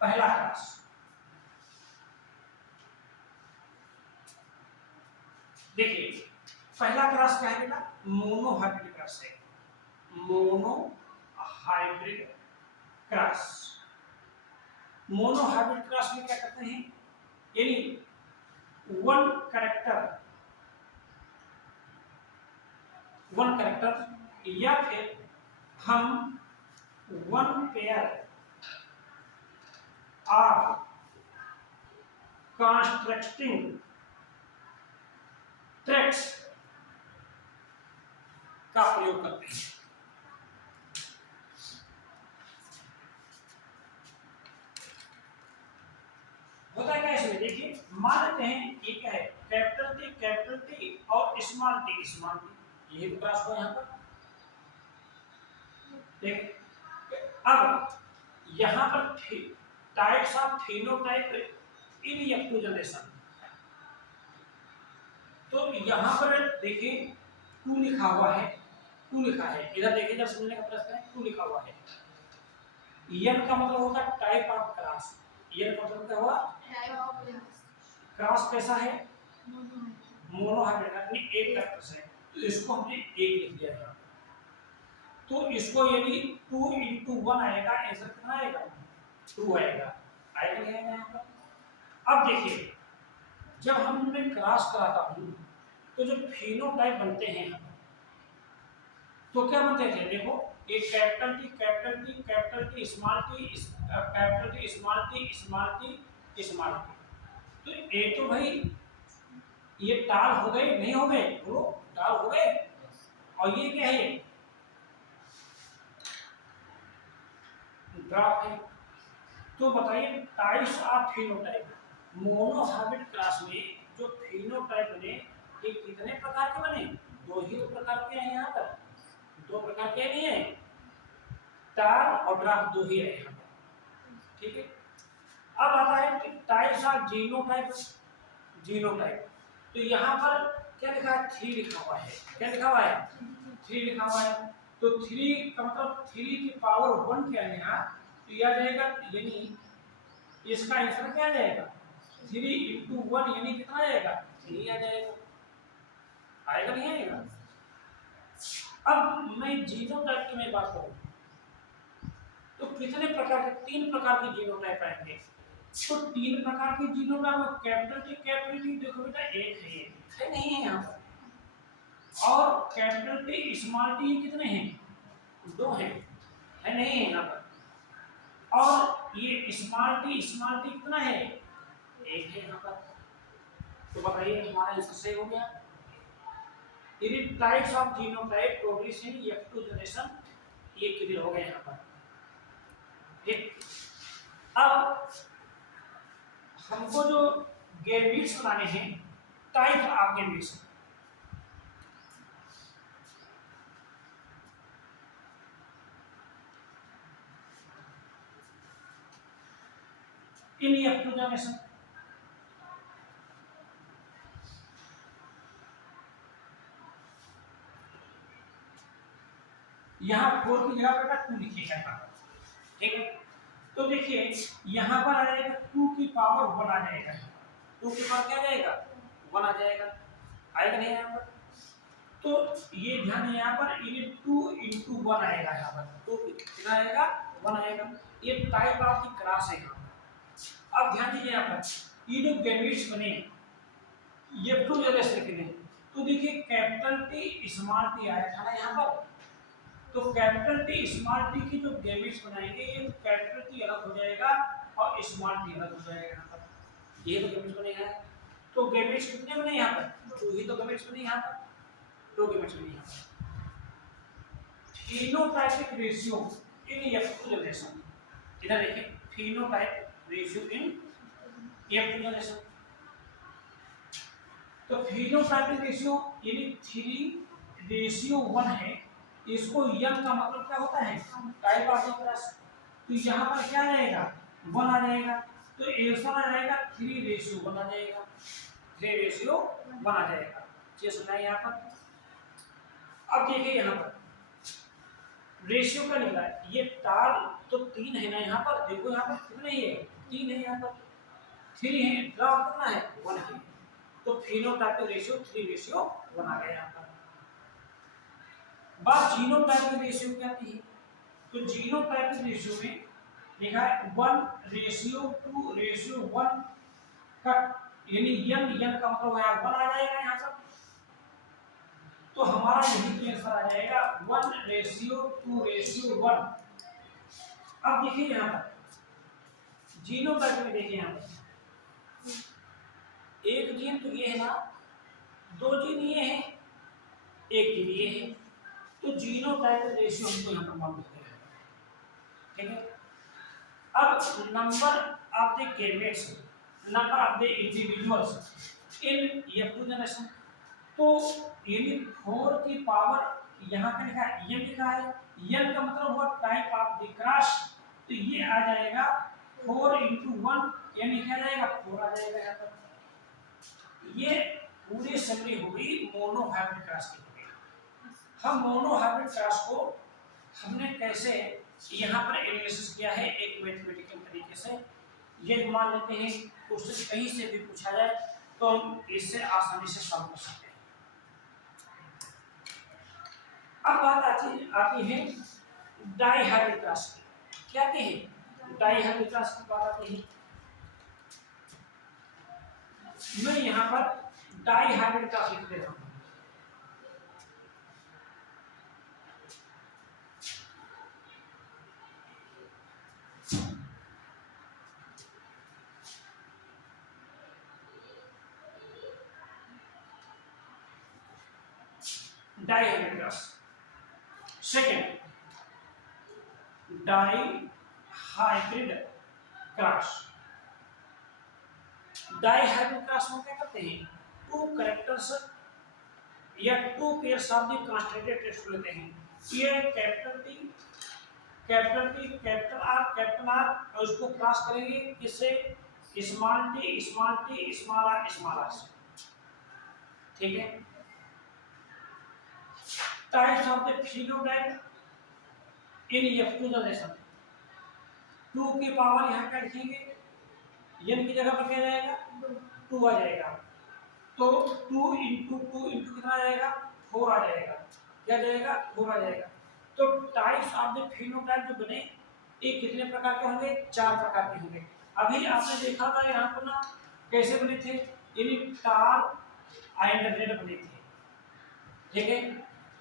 पहला क्लास। देखिए पहला क्लास क्या है बेटा, मोनो हाइब्रिड क्लास है, monohybrid cross. Mono hybrid cross में क्या करते हैं, यानी वन कैरेक्टर या फिर हम one pair are constructing tracks का प्रयोग करते हैं। होता है क्या इसमें, देखिए मान लेते हैं ये क्या है, कैपिटल टी और स्मॉल टी, यही तो क्लास को यहाँ पर देखिए। अब यहाँ पर types of phenotype in F2 generation, तो यहाँ पर देखिए 2 लिखा हुआ है, 2 लिखा है इधर देखिए, जब समझने का प्रश्न है 2 लिखा हुआ है। एन का मतलब होगा टाइप ऑफ क्रॉस, एन का मतलब क्या हुआ, क्रॉस कैसा है, मोनोहाइब्रिड यानी एक कैरेक्टर है, तो इसको हमने एक लिख दिया है। तो इसको यदि 2 × 1 आएगा, आंसर कितना आएगा, 2 आएगा, आएगा नहीं आएगा यहाँ पर। अब देखिए जब हमने क्रॉस कराता हूँ तो जो फिनोटाइप बनते हैं तो क्या बनते थे, देखो एक capital T small T, capital T small T, तो ये तो भाई ये टाल हो गए, नहीं हो गए, बोलो टाल हो गए। और ये क्या है, ग्राफ है। तो बताइए types of phenotype, monohybrid class में जो फिनोटाइप बने ये कितने प्रकार के बने, 2 ही प्रकार के हैं यहाँ पर, 2 प्रकार के नहीं है, टाल और ग्राफ 2 ही है यहाँ पर, ठीक है। अब आता है कि टाइप्स ऑफ जीनोटाइप, तो यहाँ पर क्या लिखा है, 3 लिखा हुआ है, क्या लिखा हुआ है, 3 लिखा हुआ है। तो 3 का मतलब 3 की पावर 1 क्या है यहाँ, तो यह आ जाएगा, यानी इसका आंसर क्या आ जाएगा, 3 × 1 यानी कितना आएगा, 3 आ जाएगा, आएगा नहीं आएगा। अब मैं जीनोटाइप की मैं बात करूं तो कितने प्रकार के, 3 प्रकार के जीनोटाइप आएंगे। तो 3 प्रकार के जीनोटाइप, कैपिटल टी देखो बेटा एक है नहीं है यहाँ पर, और कैपिटल टी स्मॉल टी कितने हैं, 2 हैं, है नहीं है यहाँ पर। और ये स्मॉल टी कितना है, 1 है यहाँ पर। तो बताइए हमारा आंसर सही हो गया। यदि types of genotype produce in F2 generation, ये क्लियर हो गया यहाँ पर, ठीक। अब हमको जो गैमेट्स बनाने हैं, type of gametes, in F2 generation, यहाँ 4 की जगह पर 2 लिखिएगा यहाँ पर, ठीक है। तो देखिए यहाँ पर आ जाएगा 2 की पावर 1 आ जाएगा, 2 की पावर क्या आ जाएगा, 1 आ जाएगा, आएगा नहीं यहाँ पर। तो ये ध्यान है यहाँ पर, ये 2 × 1 आएगा यहाँ पर, 2 कितना आएगा, 1 आएगा। ये टाइप ऑफ की क्लास है यहाँ पर। अब ध्यान दीजिए यहाँ पर ये जो गैमेट्स बने F2 जनरेशन के लिए, तो देखिए कैपिटल टी स्मॉल टी आया था ना यहाँ पर, तो कैपिटल टी स्मॉल टी की जो गैमेट्स बनाएंगे, ये कैपिटल टी अलग हो जाएगा और स्मॉल टी अलग हो जाएगा यहाँ पर, ये तो गैमेट्स बनेगा। तो गैमेट्स कितने बने यहाँ पर, 2 ही तो गैमेट्स बने यहाँ पर, 2 गैमेट्स बने यहाँ पर। Phenotypic ratio in F2 generation, इधर देखिए phenotype ratio in F2 generation, तो फिनोटाइपिक रेशियो यानी 3:1 है, इसको यंग का मतलब क्या होता है, टाइप ऑफ क्लास, तो यहाँ पर क्या आएगा, 1 आ जाएगा, तो आंसर आ जाएगा 3:1 आ जाएगा, 3:1 आ जाएगा। ये सुना है यहाँ पर। अब देखिए यहाँ पर रेशियो का निकला, ये टाल तो 3 है ना यहाँ पर, देखो यहाँ पर कितने है, 3 है यहाँ पर, 3 है, ड्रॉप कितना है, 1 है, तो फिनोटाइपिक रेशियो 3:1 आ गया यहाँ पर। बात जीनोटाइपिक रेशियो की आती है, तो जीनोटाइपिक रेशियो में लिखा है 1:2:1 का, यानी यन का मतलब है 1 आ जाएगा यहाँ पर, तो हमारा यही आंसर आ जाएगा 1:2:1। अब देखिए यहाँ पर जीनोटाइप में देखिए यहाँ पर एक जीन तो ये है ना, दो जीन ये है, एक जीन ये है, तो जीनोटाइप रेशियो हमको यहाँ पर मालूम है। ठीक है, अब number of the gametes, number of the individuals in F2 generation, तो यानी 4 की पावर यहाँ पे लिखा है, ये लिखा है, n का मतलब हुआ टाइप ऑफ द क्रॉस, तो ये आ जाएगा 4 × 1, यानी लिखा जाएगा 4 आ जाएगा यहाँ पर। ये पूरी समरी हो गई मोनो हाइब्रिड क्रॉस की। हम मोनो हाइब्रिड क्रॉस को हमने कैसे यहाँ पर एनालिसिस किया है एक मैथमेटिकल तरीके से, ये मान लेते हैं क्वेश्चन कहीं से भी पूछा जाए तो हम इससे आसानी से सॉल्व कर सकते हैं। अब बात आती है डाई हाइब्रिड क्रॉस की। क्या कहते हैं डाई हाइब्रिड क्रॉस की बात आती है। मैं यहाँ पर डाई हाइब्रिड क्रॉस लिख दे रहा हूँ। Dihybrid cross. Second, dihybrid cross. Dihybrid cross में क्या करते हैं, टू कैरेक्टर्स या two pairs of the constituted text लेते हैं। ये कैपिटल टी, कैपिटल आर और उसको क्रॉस करेंगे किससे, स्मॉल टी, स्मॉल आर से। ठीक है, types of the phenotype in F2 generation. 2 की पावर यहाँ पे लिखेंगे, n की जगह पर क्या जाएगा 2 आ जाएगा, तो 2 × 2 × कितना आ जाएगा 4 आ जाएगा, क्या जाएगा 4 आ जाएगा। तो टाइप्स ऑफ द फिनोटाइप जो बने ये कितने प्रकार के होंगे, 4 प्रकार के होंगे। अभी आपने देखा था यहाँ पर ना कैसे बने थे, यानी टार एंड रेड बने थे। ठीक है,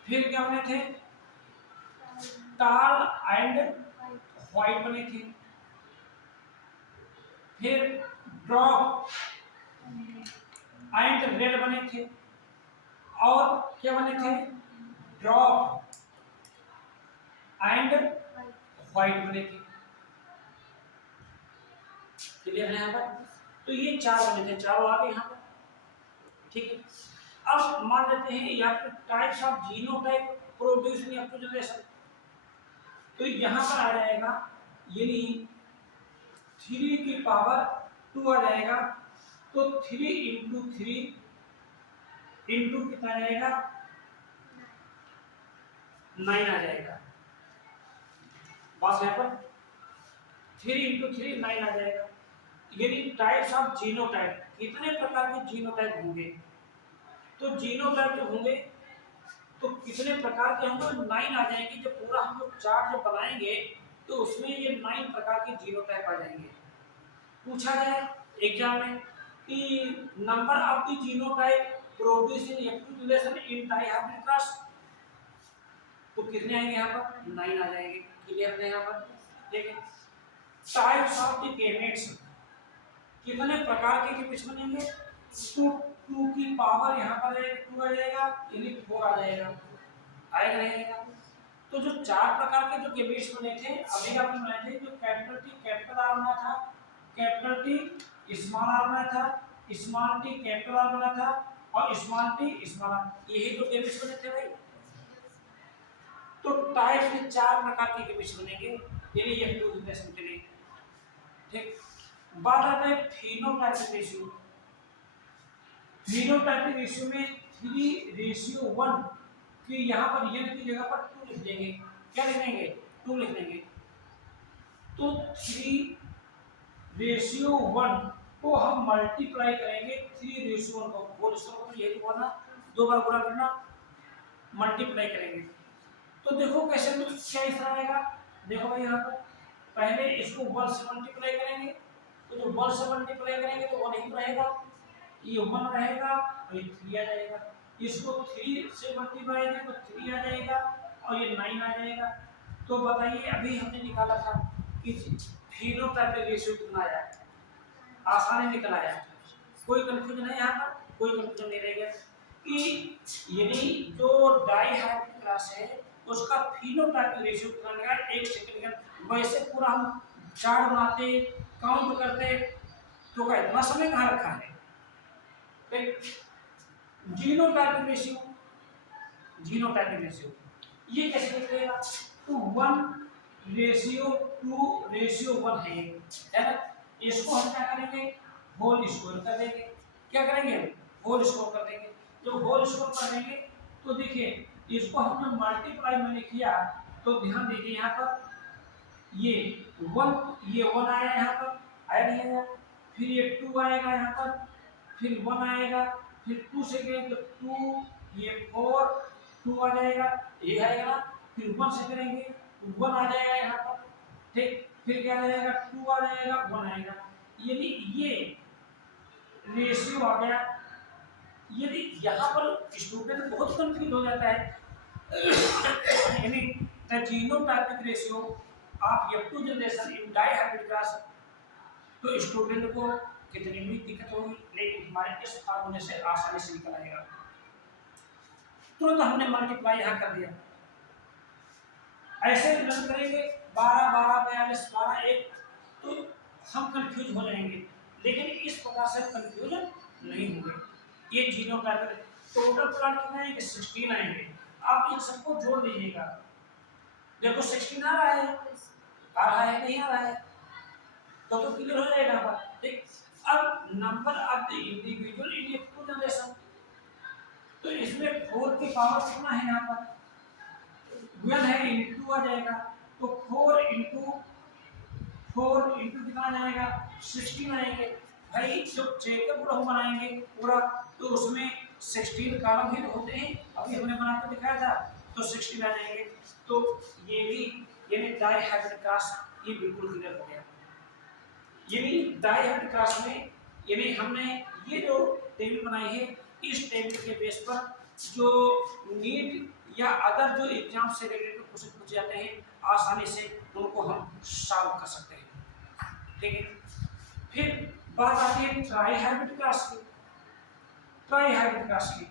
फिर क्या बने थे, टाल एंड व्हाइट बने थे, फिर ड्रॉप एंड रेड बने थे, और क्या बने थे, ड्रॉप एंड व्हाइट बने थे। क्लियर है यहाँ पर, तो ये 4 बने थे, चारों आ गए यहाँ पर। ठीक है, अब मान लेते हैं यहाँ पर types of genotype produce in F2 generation, तो यहाँ पर आ जाएगा यानी 3 की पावर 2 आ जाएगा, तो 3 × 3 × कितना आ जाएगा 9 आ जाएगा। बस यहाँ पर 3 × 3 9 आ जाएगा। यानी टाइप्स ऑफ जीनोटाइप, कितने प्रकार के जीनोटाइप होंगे, तो जीनोटाइप जो होंगे तो कितने प्रकार के होंगे, 9 आ जाएंगे। जब पूरा हम लोग चार्ट जब बनाएंगे तो उसमें ये 9 प्रकार के जीनोटाइप आ जाएंगे। पूछा जाए एग्जाम में कि number of the genotype produce in F2 generation in dihybrid cross, तो कितने आएंगे यहाँ पर 9 आ जाएंगे। क्लियर है यहाँ पर। ठीक है, टाइप्स ऑफ द गैमेट्स, कितने प्रकार के गैमेट्स बनेंगे, तो 2 की पावर यहाँ पर 2 आ जाएगा, यानी 4 आ जाएगा, आएगा नहीं आएगा। तो जो 4 प्रकार के जो गैमेट्स बने थे अभी आपने बनाए थे, जो कैपिटल टी कैपिटल आर बना था, कैपिटल टी स्मॉल आर बना था, स्मॉल टी कैपिटल आर बना था, और स्मॉल टी स्मॉल आर, यही तो गैमेट्स बने थे भाई। तो टाइप्स में 4 प्रकार के गैमेट्स बनेंगे, यानी F2 जनरेशन के लिए। ठीक, बात आती है फिनोटाइपिक रेशियो। फिनोटाइपिक रेशियो में 3:1 कि यहाँ पर n की जगह पर 2 लिख देंगे। क्या लिख देंगे 2 लिख देंगे। तो 3:1 को हम मल्टीप्लाई करेंगे 3:1 को, होल स्क्वायर को यही तो करना, 2 बार गुणा करना, मल्टीप्लाई करेंगे। तो देखो कैसे क्या इस तरह आएगा, देखो भाई यहाँ पर पहले इसको 1 से मल्टीप्लाई करेंगे, तो जो 1 से मल्टीप्लाई करेंगे तो 1 ही रहेगा, ये 1 रहेगा और ये 3 आ जाएगा। इसको 3 से मल्टीप्लाई करेंगे तो 3 आ जाएगा और ये 9 आ जाएगा। तो बताइए अभी हमने निकाला था कि फिनोटाइपिक रेशियो कितना आया, आसानी निकल आया, कोई कंफ्यूजन है यहाँ पर, कोई कंफ्यूजन नहीं रहेगा कि यदि जो डाइहाइब्रिड क्लास है उसका फिनोटाइपिक रेशियो कितना निकला 1 सेकंड का। वैसे पूरा हम चार्ट बनाते काउंट करते तो क्या इतना समय कहाँ रखा है। जीनोटाइपिक रेशियो, जीनोटाइपिक रेशियो ये कैसे निकलेगा, तो 1:2:1 है ना। इसको हम क्या करेंगे, होल स्क्वायर कर देंगे। क्या करेंगे, होल स्क्वायर कर देंगे। जब होल स्क्वायर कर देंगे तो देखिए इसको हम जब मल्टीप्लाई मैंने किया तो ध्यान दीजिए यहाँ पर ये 1 आया यहाँ पर, आया नहीं आया, फिर ये 2 आएगा यहाँ पर, फिर 1 आएगा, फिर 2 से करेंगे तो 2, ये 4, 2 आ जाएगा, ये आएगा ना, फिर 1 से करेंगे 1 आ जाएगा यहाँ पर, ठीक, फिर क्या आ जाएगा 2 आ जाएगा, 1 आएगा। यदि ये रेशियो आ गया, यदि यहाँ पर स्टूडेंट बहुत कंफ्यूज हो जाता है यानी the genotypic ratio of F2 generation in dihybrid class, तो स्टूडेंट को कितनी भी दिक्कत होगी, लेकिन हमारे इस फार्मूले से आसानी से निकल आएगा। तुरंत हमने मल्टीप्लाई यहाँ कर दिया, ऐसे रन करेंगे 12 12 42 12 1, तो हम कंफ्यूज हो जाएंगे, लेकिन इस प्रकार से कंफ्यूजन नहीं होंगे। ये जीनोटाइपिक टोटल प्लांट कितने आएंगे, 16 आएंगे। आप इन सबको जोड़ लीजिएगा, देखो 16 आ रहा है नहीं आ रहा है, तो क्लियर हो जाएगा बात, ठीक। अब number of the individual in F2 generation, तो इसमें 4 की पावर कितना है यहाँ पर, 1 है इंटू आ जाएगा, तो 4 इंटू कितना आ जाएगा, 16 आएंगे। भाई जब चेकअप हम बनाएंगे पूरा तो उसमें 16 कॉलम ही तो होते हैं, अभी हमने बनाकर दिखाया था, तो 16 आ जाएंगे। तो ये भी यानी डाइहाइब्रिड क्लास ये बिल्कुल क्लियर हो गया। यानी डाइहाइब्रिड क्लास में यानी हमने ये जो टेबल बनाई है, इस टेबल के बेस पर जो नीट या अदर जो एग्जाम से रिलेटेड क्वेश्चन पूछे जाते हैं आसानी से उनको हम सॉल्व कर सकते हैं, ठीक है। फिर बात आती है ट्राइहाइब्रिड क्लास की। ट्राइहाइब्रिड क्लास की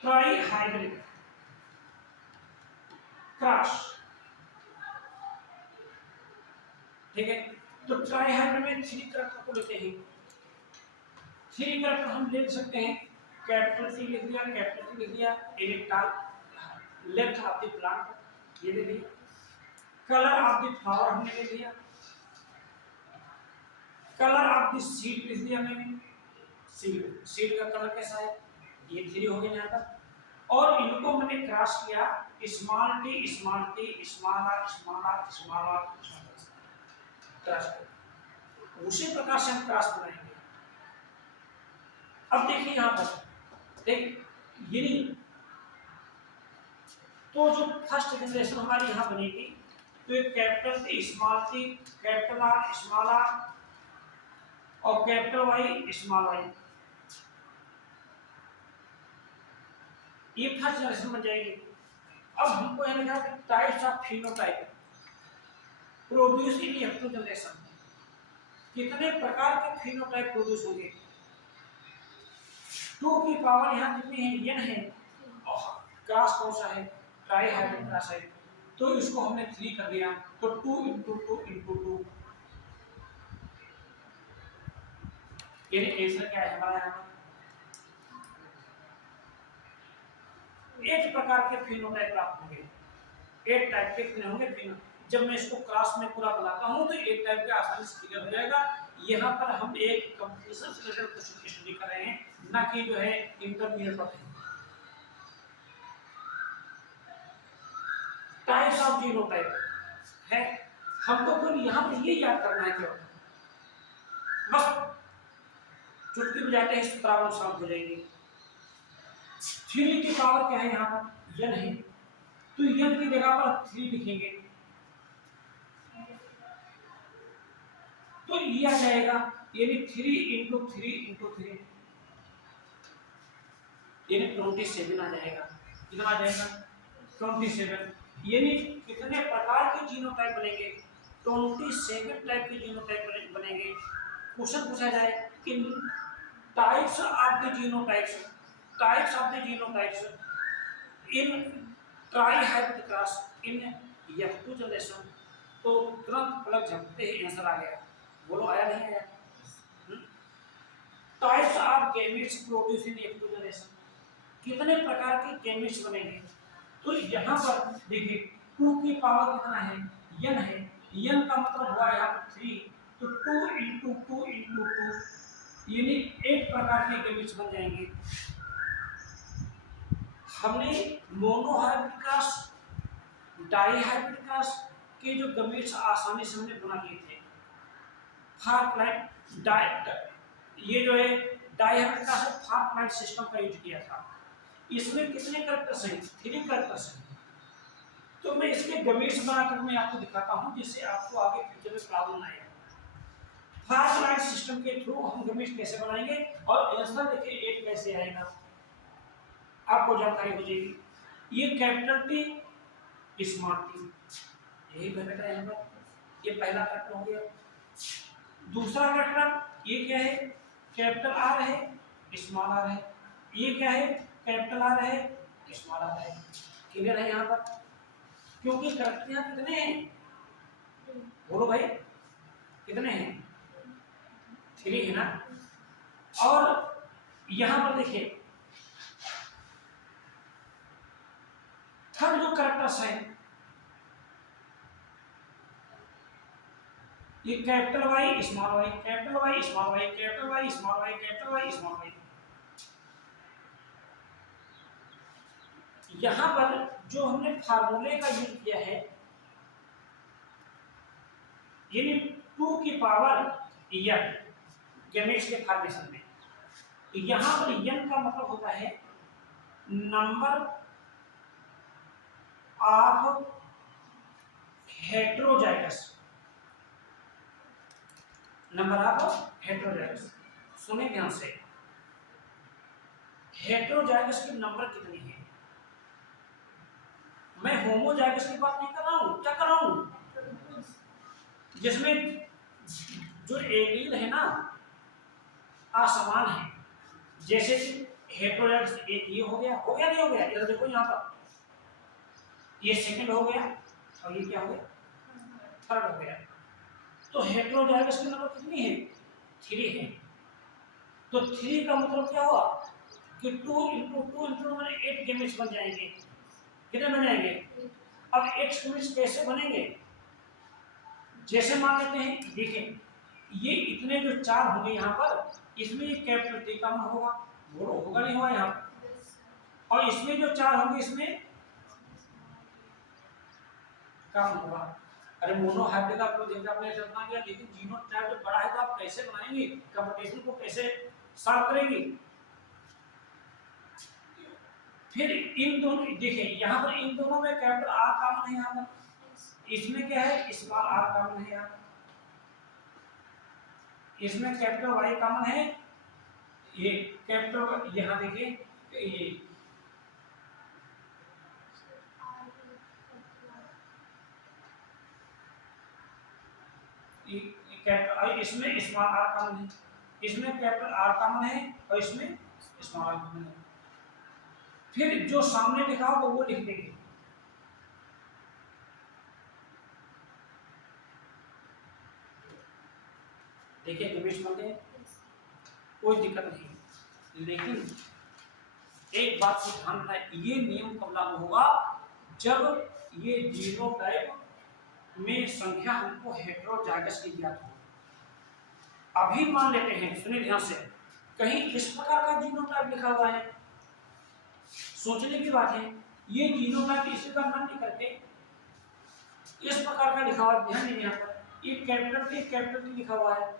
ट्राइहाइब्रिड क्रॉस, ठीक है। तो ट्राइहाइब्रिड में 3 करैक्टर को लेते हैं, 3 करैक्टर हम ले सकते हैं, कैपिटल सी लिख दिया, कैपिटल सी लिख दिया, initial left of the plant ये ले लिया, कलर ऑफ द फ्लावर हमने ले लिया, कलर ऑफ द सीड लिख दिया मैंने, सीड का कलर कैसा है, ये 3 हो गए यहाँ पर। और इनको मैंने क्रॉस किया, small T small T small R small R small R cross, उसी प्रकार से हम क्रॉस बनाएंगे। अब देखिए यहाँ पर देख ये तो जो फर्स्ट जनरेशन हमारी यहाँ बनेगी, तो एक capital T small T, capital R small R और कैपिटल वाई स्मॉल वाई, ये फर्स्ट जनरेशन बन जाएगी। अब हमको यह लिखा है types of phenotype produce in F2 generation, कितने प्रकार के फिनोटाइप प्रोड्यूस होंगे। 2 की पावर यहाँ कितनी है, n है, और क्लास कौन सा है, ट्राइहाइब्रिड क्लास है, तो इसको हमने 3 कर दिया, तो 2 × 2 × 2, यानी आंसर क्या है हमारा यहाँ 8 प्रकार के फिनोटाइप प्राप्त होंगे, 8 टाइप के फिनो होंगे फिनो। जब मैं इसको क्लास में पूरा बनाता हूँ तो 1 टाइप के आसानी से क्लियर हो जाएगा। यहाँ पर हम एक कंपटीशन से रिलेटेड क्वेश्चन स्टडी कर रहे हैं, ना कि जो है इंटरमीडिएट पर। टाइप्स ऑफ जीनोटाइप है, हमको तो यहाँ पर ये याद करना है केवल, बस चुटकी बजाते हैं प्रॉब्लम सॉल्व हो जाएगी। 3 की पावर क्या है यहाँ पर, n है, तो n की जगह पर 3 लिखेंगे, तो ये आ जाएगा यानी 3 × 3 × 3 यानी 27 आ जाएगा। कितना आ जाएगा? 27। यानी कितने प्रकार के जीनोटाइप बनेंगे? 27 टाइप के जीनोटाइप बनेंगे। क्वेश्चन पूछा जाए कि types of the genotypes, types of the genotypes in try hybrid cross in F2 generation, तो तुरंत पलक झपकते ही आंसर आ गया। बोलो आया नहीं आया? Types of gametes produce in F2 generation, कितने प्रकार के गैमेट्स बनेंगे? तो यहाँ पर देखिए 2 की पावर कितना है? n है। n का मतलब हुआ यहाँ पर 3, तो 2 × 2 × 2 यानी 8 प्रकार के गैमेट्स बन जाएंगे। हमने मोनोहाइब्रिड क्रॉस, डाइहाइब्रिड क्रॉस के जो गैमेट्स आसानी से हमने बना लिए थे। फार प्लांट ये जो है डाइहाइब्रिड क्रॉस फार प्लांट सिस्टम का यूज किया था। इसमें कितने कैरेक्टर्स हैं? 3 कैरेक्टर्स हैं। तो मैं इसके गैमेट्स बनाकर मैं आपको दिखाता हूं जिससे आपको आगे फ्यूचर में प्रॉब्लम ना आए। फार प्लांट सिस्टम के थ्रू हम गैमेट्स कैसे बनाएंगे और आंसर देखिए 8 कैसे आएगा, आपको जानकारी हो जाएगी। ये कैपिटल टी, स्मॉल टी, यही बेटा है यहाँ पर। ये पहला कैरेक्टर हो गया। दूसरा कैरेक्टर ये क्या है? कैपिटल आर है, स्मॉल आर है। ये क्या है? कैपिटल आर है, स्मॉल आर है। क्लियर है यहाँ पर? क्योंकि कैरेक्टर यहाँ कितने हैं? बोलो भाई कितने हैं? 3 है ना। और यहाँ पर देखिए थर्ड जो कैरेक्टर्स है ये capital Y small Y, capital Y small Y, capital Y small Y, capital Y small Y. यहां पर जो हमने फार्मूले का यूज किया है यानी 2 की पावर n गैमेट्स के फॉर्मेशन में, यहां पर n का मतलब होता है number of heterozygous, number of heterozygous. सुने ध्यान से, हेटेरोजाइगस की नंबर कितनी है? मैं होमोजाइगस की बात नहीं कर रहा हूं। क्या कर रहा हूं? जिसमें जो एलील है ना असमान है। जैसे कि हेटेरोजाइगस एक ये हो गया नहीं हो गया? इधर देखो यहाँ पर ये सेकंड हो गया और ये क्या हो गया? थर्ड हो गया। तो हेटेरोजाइगस की नंबर कितनी है? 3 है। तो 3 का मतलब क्या हुआ कि 2 × 2 × 8 गैमेट्स बन जाएंगे। कितने बन जाएंगे? अब 8 गैमेट्स कैसे बनेंगे? जैसे मान लेते हैं, देखें ये इतने जो 4 होंगे यहाँ पर, इसमें ये कैपिटल टी कम होगा, होगा नहीं होगा यहाँ पर। और इसमें जो 4 होंगे इसमें कम होगा। अरे मोनोहाइब्रिड का आपको देखा आपने समझा गया, लेकिन जीनोटाइप जो बड़ा है तो आप कैसे बनाएंगे? कंपटीशन को कैसे सॉल्व करेंगे? फिर इन दोनों देखिए यहाँ पर इन दोनों में कैपिटल आर कॉमन है। यहाँ पर इसमें क्या है? स्मॉल आर कॉमन है। यहाँ इसमें कैपिटल वाई कॉमन है। ये कैपिटल यहाँ देखिए ये कैपिटल, इसमें स्मॉल आर कॉमन है, इसमें कैपिटल आर कॉमन है और इसमें स्मॉल आर कॉमन है। फिर जो सामने लिखा होगा वो लिख देंगे। देखिए गैमेट्स बन गए, कोई दिक्कत नहीं। लेकिन एक बात को ध्यान रखना, ये नियम कब लागू होगा? जब ये जीनोटाइप में संख्या हमको हेटेरोजाइगस की ज्ञात हो। अभी मान लेते हैं, सुनिए ध्यान से, कहीं इस प्रकार का जीनोटाइप लिखा हुआ है, सोचने की बात है। ये जीनोटाइप इसी का मन नहीं करके इस प्रकार का लिखा हुआ, ध्यान दीजिए यहाँ पर ये कैपिटल टी लिखा हुआ है,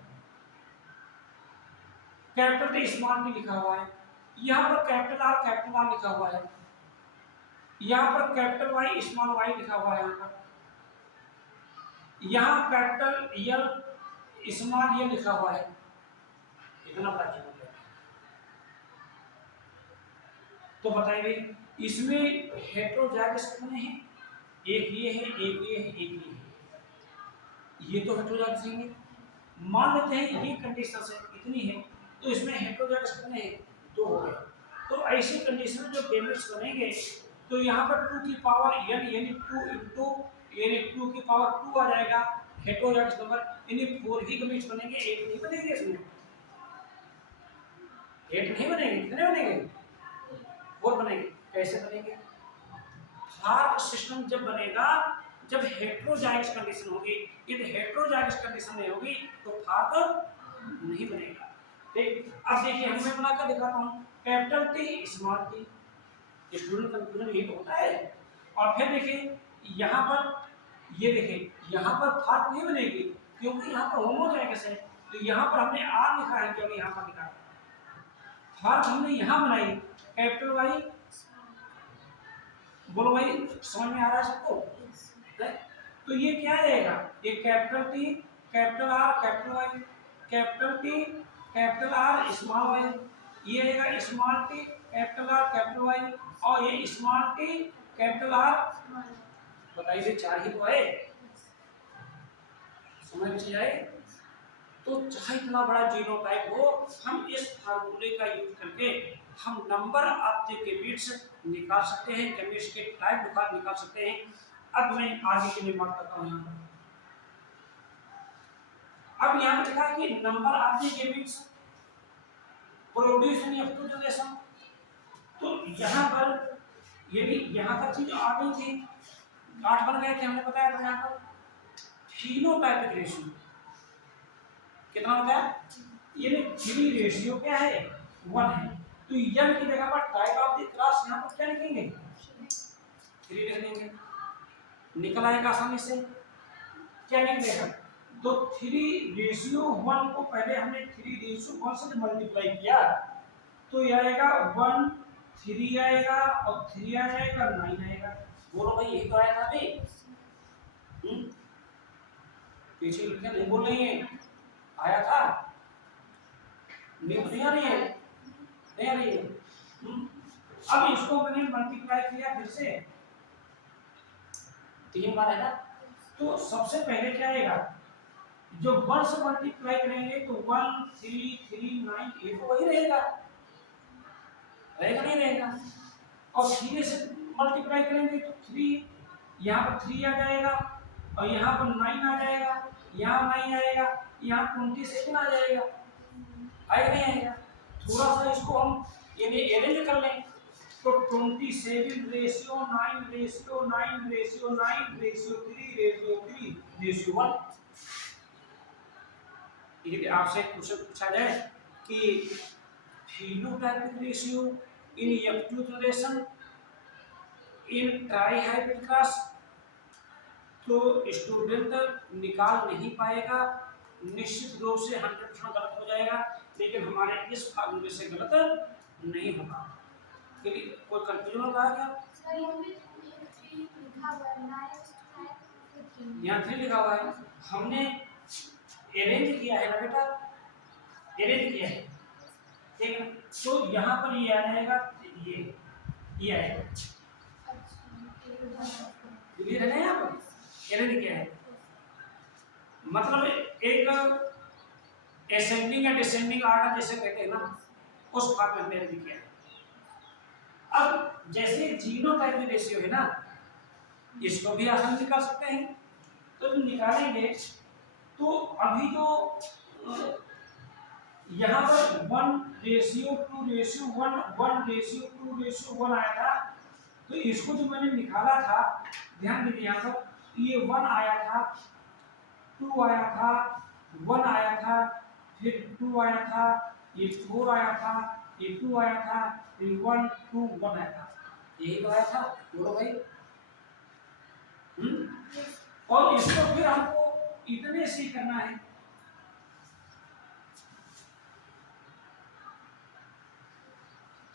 कैपिटल टी स्मॉल टी लिखा हुआ है, यहाँ पर कैपिटल आर लिखा हुआ है, यहाँ पर कैपिटल वाई स्मॉल वाई लिखा हुआ है, यहाँ पर यहाँ कैपिटल एल स्मॉल ये लिखा हुआ है, इतना बड़ा जीनोटाइप। तो बताइए इसमें हेटेरोजाइगस कितने हैं? एक ये है, एक ये है, एक ये है, ये तो हेटेरोजाइगस हैं। मान लेते हैं ये कंडीशन है इतनी है, तो इसमें हेटेरोजाइगस कितने हैं? 2 हो गए। तो ऐसी कंडीशन में जो गैमेट्स बनेंगे तो यहाँ पर 2 की पावर n यानी 2 इंटू यानी 2 की पावर 2 आ जाएगा हेटेरोजाइगस नंबर, यानी 4 ही गैमेट्स बनेंगे, 8 नहीं बनेंगे इसमें, 8 नहीं बनेंगे, कितने बनेंगे? 4 बनेंगे। कैसे बनेंगे? फार्क सिस्टम जब बनेगा जब हेटेरोजाइगस कंडीशन होगी, यदि हेटेरोजाइगस कंडीशन नहीं होगी तो फार्क नहीं बनेगा। ठीक, अब देखिए मैं बनाकर दिखाता हूं, capital T small T, student confusion यही तो होता है। और फिर देखिए यहाँ पर ये देखिए यहाँ पर फार्क नहीं बनेगी क्योंकि यहाँ पर होमोजाइगस है, तो यहाँ पर हमने आर लिखा है क्योंकि यहाँ पर लिखा फार्क हमने यहाँ बनाई कैपिटल वाई। बोलो भाई समझ में आ रहा है सबको? तो ये क्या आएगा? ये capital T capital R capital Y, capital T capital R small Y, ये आएगा small T capital R capital Y, और ये स्मॉल टी कैपिटल आर। बताइए 4 ही तो है, समझ में जाए। तो चाहे इतना बड़ा जीनोटाइप हो, हम इस फार्मूले का यूज करके हम नंबर ऑफ द गैमेट्स निकाल सकते हैं, गैमेट्स के टाइप निकाल सकते हैं। अब मैं आगे के लिए बात करता हूं यहाँ पर। अब यहाँ पर लिखा कि number of the gametes produce in F2 generation. तो यहाँ पर यदि यहाँ तक चीज आ गई थी, 8 बन गए थे, हमने बताया था यहाँ पर फिनोटाइपिक रेशियो कितना होता है, ये 3 रेशियो क्या है 1 है। तो n की जगह पर टाइप ऑफ द क्लास यहाँ पर क्या लिखेंगे 3 लिख देंगे, निकल आएगा आसानी से। क्या लिख देगा? तो 3 रेशियो 1 को पहले हमने 3 रेशियो 1 से मल्टीप्लाई किया तो ये आएगा 1 3 आएगा और 3 आ जाएगा 9 आएगा। बोलो भाई यही तो आया था अभी, पीछे लिखे नहीं बोल रही है, आया था नहीं आ रही है, नहीं आ रही है। अब इसको मैंने मल्टीप्लाई किया फिर से 3 बार है ना, तो सबसे पहले क्या आएगा, जो 1 से मल्टीप्लाई करेंगे तो 1 3 3 9 ये तो वही रहेगा, रहेगा नहीं रहेगा। और 3 से मल्टीप्लाई करेंगे तो 3 यहाँ पर 3 आ जाएगा और यहाँ पर 9 आ जाएगा, यहाँ 9 आएगा, यहाँ 27 आ जाएगा, आएगा नहीं आएगा। थोड़ा सा इसको हम यानी अरेंज कर लें तो 27 ratio 9 ratio 9 ratio 9 ratio 3 ratio 3 ratio 1। यदि आपसे क्वेश्चन पूछा जाए कि phenotypic ratio in F2 generation in trihybrid class, तो स्टूडेंट निकाल नहीं पाएगा, निश्चित रूप से 100% गलत हो जाएगा, लेकिन हमारे इस फार्मूले से गलत नहीं होगा। कोई कंफ्यूजन होगा क्या? यहाँ 3 लिखा हुआ है, हमने अरेंज किया है ना बेटा, अरेंज किया है, ठीक है। तो यहाँ पर ये आ जाएगा, ये आएगा, क्लियर है ना? यहाँ पर अरेंज किया है मतलब एक असेंडिंग या डिसेंडिंग आर्डर जैसे कहते हैं ना, उस फॉर्म में हमने अरेंज किया है। अब जैसे जीनोटाइपिक रेशियो है ना, इसको भी आसान निकाल सकते हैं, तो जब निकालेंगे तो अभी तो यहाँ पर 1 रेशियो 2 रेशियो 1 1 रेशियो 2 रेशियो 1 आया था, तो इसको जो मैंने निकाला था, ध्यान दीजिए यहाँ पर ये 1 आया था, 2 आया था, 1 आया था, फिर 2 आया था, ये 4 आया था, ये 2 आया था, फिर 1 2 1 आया था, यही तो आया था। बोलो भाई और इसको फिर हमको इतने से करना है,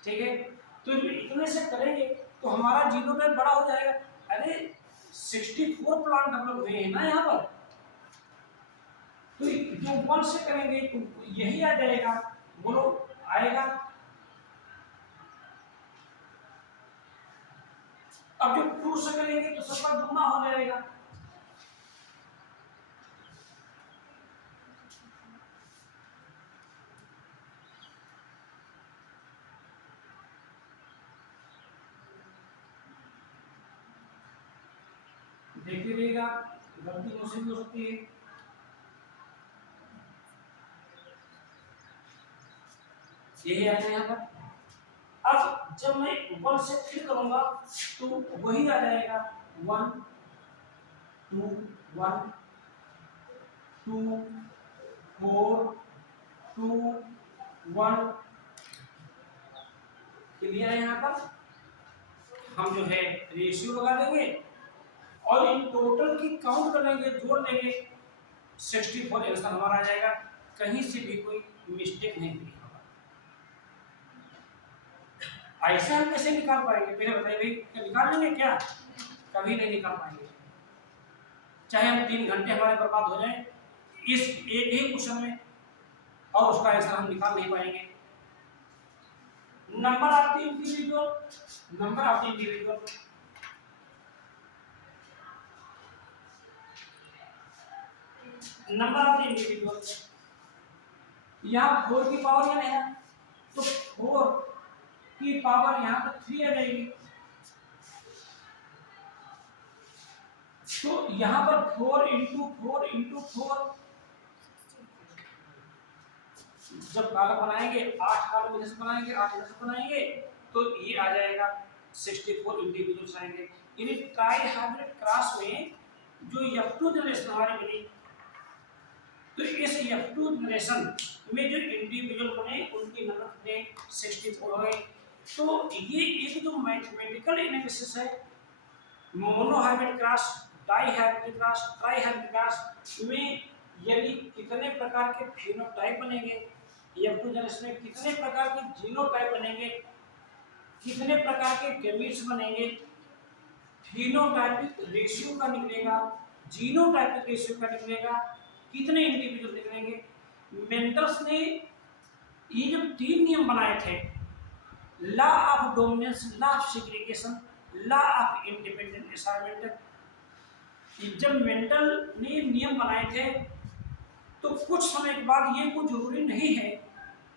ठीक है। तो इतने से करेंगे तो हमारा जीनोटाइप बड़ा हो जाएगा। अरे 64 प्लांट डेवलप हुए हैं ना यहाँ पर, तो जो 1 से करेंगे तो यही आ जाएगा, बोलो आएगा। अब जो 2 से करेंगे तो सबका दुगना हो जाएगा। देखते रहिएगा, गलती मुझसे भी हो सकती है। यही आ जाएगा यहाँ पर। अब जब मैं 1 से फिर करूंगा तो वही आ जाएगा, 1 2 1 2 4 2 1। क्लियर है? यहाँ पर हम जो है रेशियो लगा देंगे और इन टोटल की काउंट कर लेंगे, जोड़ लेंगे, 64 आंसर हमारा आ जाएगा। कहीं से भी कोई मिस्टेक नहीं होगी। ऐसे हम कैसे निकाल पाएंगे? पहले बताइए भाई, क्या निकाल लेंगे क्या? कभी नहीं निकाल पाएंगे। चाहे हम 3 घंटे हमारे बर्बाद हो जाए इस एक ही क्वेश्चन में, और उसका आंसर हम निकाल नहीं पाएंगे। Number of the individual, number of the individual, number of the individual, यहाँ 4 की पावर n है तो 4 की पावर यहाँ पर 3 आ जाएगी। तो यहाँ पर 4 इंटू 4 इंटू 4, जब कॉलम बनाएंगे 8 कॉलम इधर से बनाएंगे, 8 इधर से बनाएंगे, तो ये आ जाएगा 64 इंडिविजुअल्स आएंगे। यानी ट्राई हाइब्रिड क्रॉस में जो F2 जनरेशन हमारी मिली, तो इस F2 जनरेशन में जो इंडिविजुअल बने उनकी नंबर कितने? 64 हो गए। तो ये एक जो मैथमेटिकल एनालिसिस है, monohybrid cross, dihybrid cross, trihybrid cross में यदि कितने प्रकार के फेनोटाइप बनेंगे, F2 जनरेशन में कितने प्रकार के जीनोटाइप बनेंगे, कितने प्रकार के गैमीट्स बनेंगे, फेनोटाइपिक रेशियो का निकलेगा, जीनोटाइपिक रेशियो का निकलेगा, कितने इंडिविजुअल निकलेंगे। मेंटल्स ने ये जो 3 नियम बनाए थे, law of dominance, law of segregation, law of independent assignment, जब मेंटल ने नियम बनाए थे तो कुछ समय के बाद ये कुछ जरूरी नहीं है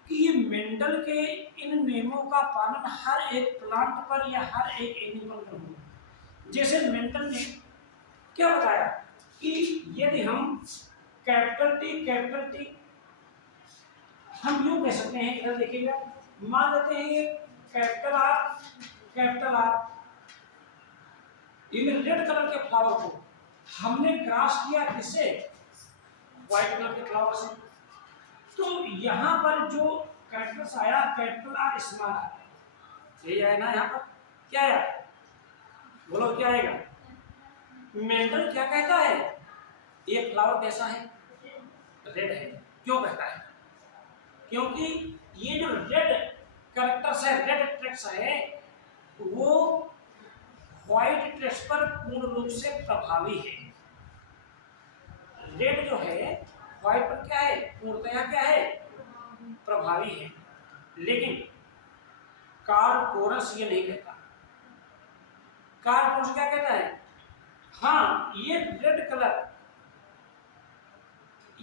कि ये मेंडल के इन नियमों का पालन हर एक प्लांट पर या हर एक एनिमल पर हो। जैसे मेंडल ने क्या बताया कि यदि हम कैपिटल टी हम यूं कह सकते हैं, इधर देखिएगा, मान लेते हैं ये capital are, in red colour के फ्लावर को हमने क्रॉस किया किससे? व्हाइट कलर के फ्लावर से। तो यहाँ पर जो कैरेक्टर्स आया, कैपिटल आर स्मॉल आर, यही आया ना। यहाँ पर क्या आया? बोलो क्या आएगा? मेंडल क्या कहता है? ये फ्लावर कैसा है? रेड है। क्यों कहता है? क्योंकि ये जो रेड कैरेक्टर्स है, रेड ट्रैक्स है, वो व्हाइट ट्रैक्स पर पूर्ण रूप से प्रभावी है। रेड जो है व्हाइट पर क्या है? पूर्णतया क्या है? प्रभावी है। लेकिन कार्ल कोरस ये नहीं कहता। कार्ल कोरस क्या कहता है? हाँ, ये रेड कलर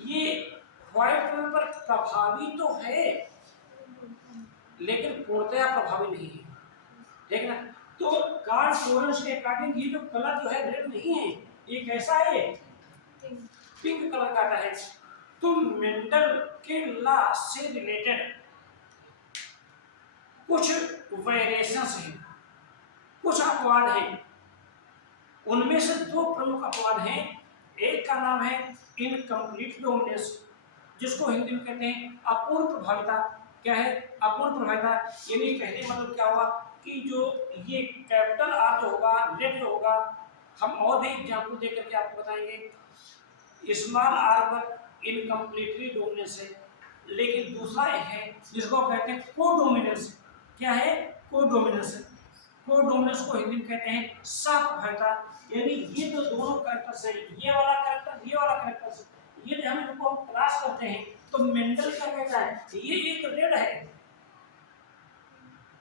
ये व्हाइट कलर पर प्रभावी तो है लेकिन पूर्णतया प्रभावी नहीं है। ठीक ना? तो कार्ल कोरस के अकॉर्डिंग ये जो कलर जो है रेड नहीं है, ये कैसा है? पिंक कलर का है। तो मेंडल के लॉ से रिलेटेड कुछ वेरिएशंस हैं, कुछ अपवाद हैं। उनमें से 2 प्रमुख अपवाद हैं। एक का नाम है इनकम्प्लीट डोमिनेंस, जिसको हिंदी में कहते हैं अपूर्ण प्रभाविता। क्या है? अपूर्ण प्रभाविता। यानी कहने मतलब क्या हुआ कि जो ये कैपिटल आर जो होगा, रेड जो होगा, हम और भी एग्जाम्पल देकर के आपको बताएंगे। स्मॉल आर पर इनकम्प्लीटली डोमिनेंस है, लेकिन दूसरा एक है जिसको कहते हैं कोडोमिनेंस। क्या है? कोडोमिनेंस। कोडोमिनेंस को हिंदी में कहते हैं सहप्रभाविता। यानी ये जो दोनों कैरेक्टर्स हैं, ये वाला कैरेक्टर, ये वाला कैरेक्टर, ये हम इनको क्लास करते हैं तो मेंडल क्या कहता है, ये एक रेड है,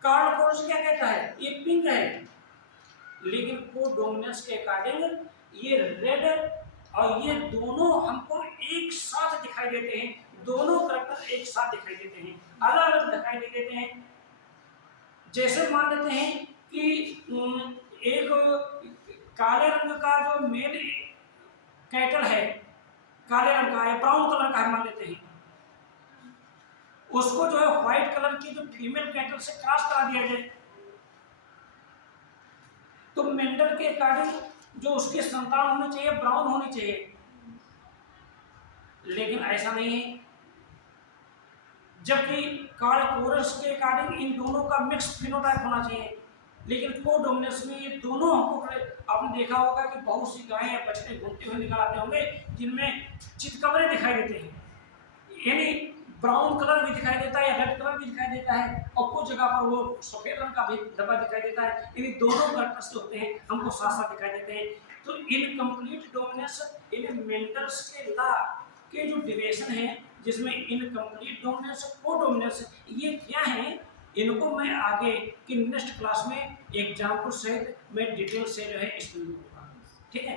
कार्ल कोरस क्या कहता है, ये पिंक है, लेकिन कोडोमिनेंस के अकॉर्डिंग ये रेड और ये दोनों हमको एक साथ दिखाई देते हैं, दोनों करैक्टर एक साथ दिखाई देते हैं, अलग अलग दिखाई देते हैं। जैसे मान लेते हैं कि एक काले रंग का जो मेल कैटल है, काले रंग का है, ब्राउन कलर का है मान लेते हैं, उसको जो है व्हाइट कलर की जो फीमेल कैटल से क्रॉस करा दिया जाए तो मेंडल के अकॉर्डिंग जो उसके संतान होने चाहिए ब्राउन होनी चाहिए, लेकिन ऐसा नहीं है। जबकि कार्ल कोरस के अकॉर्डिंग इन दोनों का मिक्स फिनोटाइप होना चाहिए, लेकिन कोडोमिनेंस में ये दोनों हमको आपने देखा होगा कि बहुत सी गायें या बछड़े घूमते हुए निकल आते होंगे जिनमें चितकबरे दिखाई देते हैं, यानी ब्राउन कलर भी दिखाई देता है या रेड कलर भी दिखाई देता है और कुछ जगह पर वो सफेद रंग का भी धब्बा दिखाई देता है, यानी दोनों कैरेक्टर्स जो होते हैं हमको साथ साथ दिखाई देते हैं। तो इनकम्प्लीट डोमिनेंस इन मेंडल्स के लॉ के जो डिविएशन है जिसमें इनकम्प्लीट डोमिनेंस कोडोमिनेंस ये क्या है, इनको मैं आगे की नेक्स्ट क्लास में एग्जाम्पल सहित मैं डिटेल से जो है इसमें, ठीक है।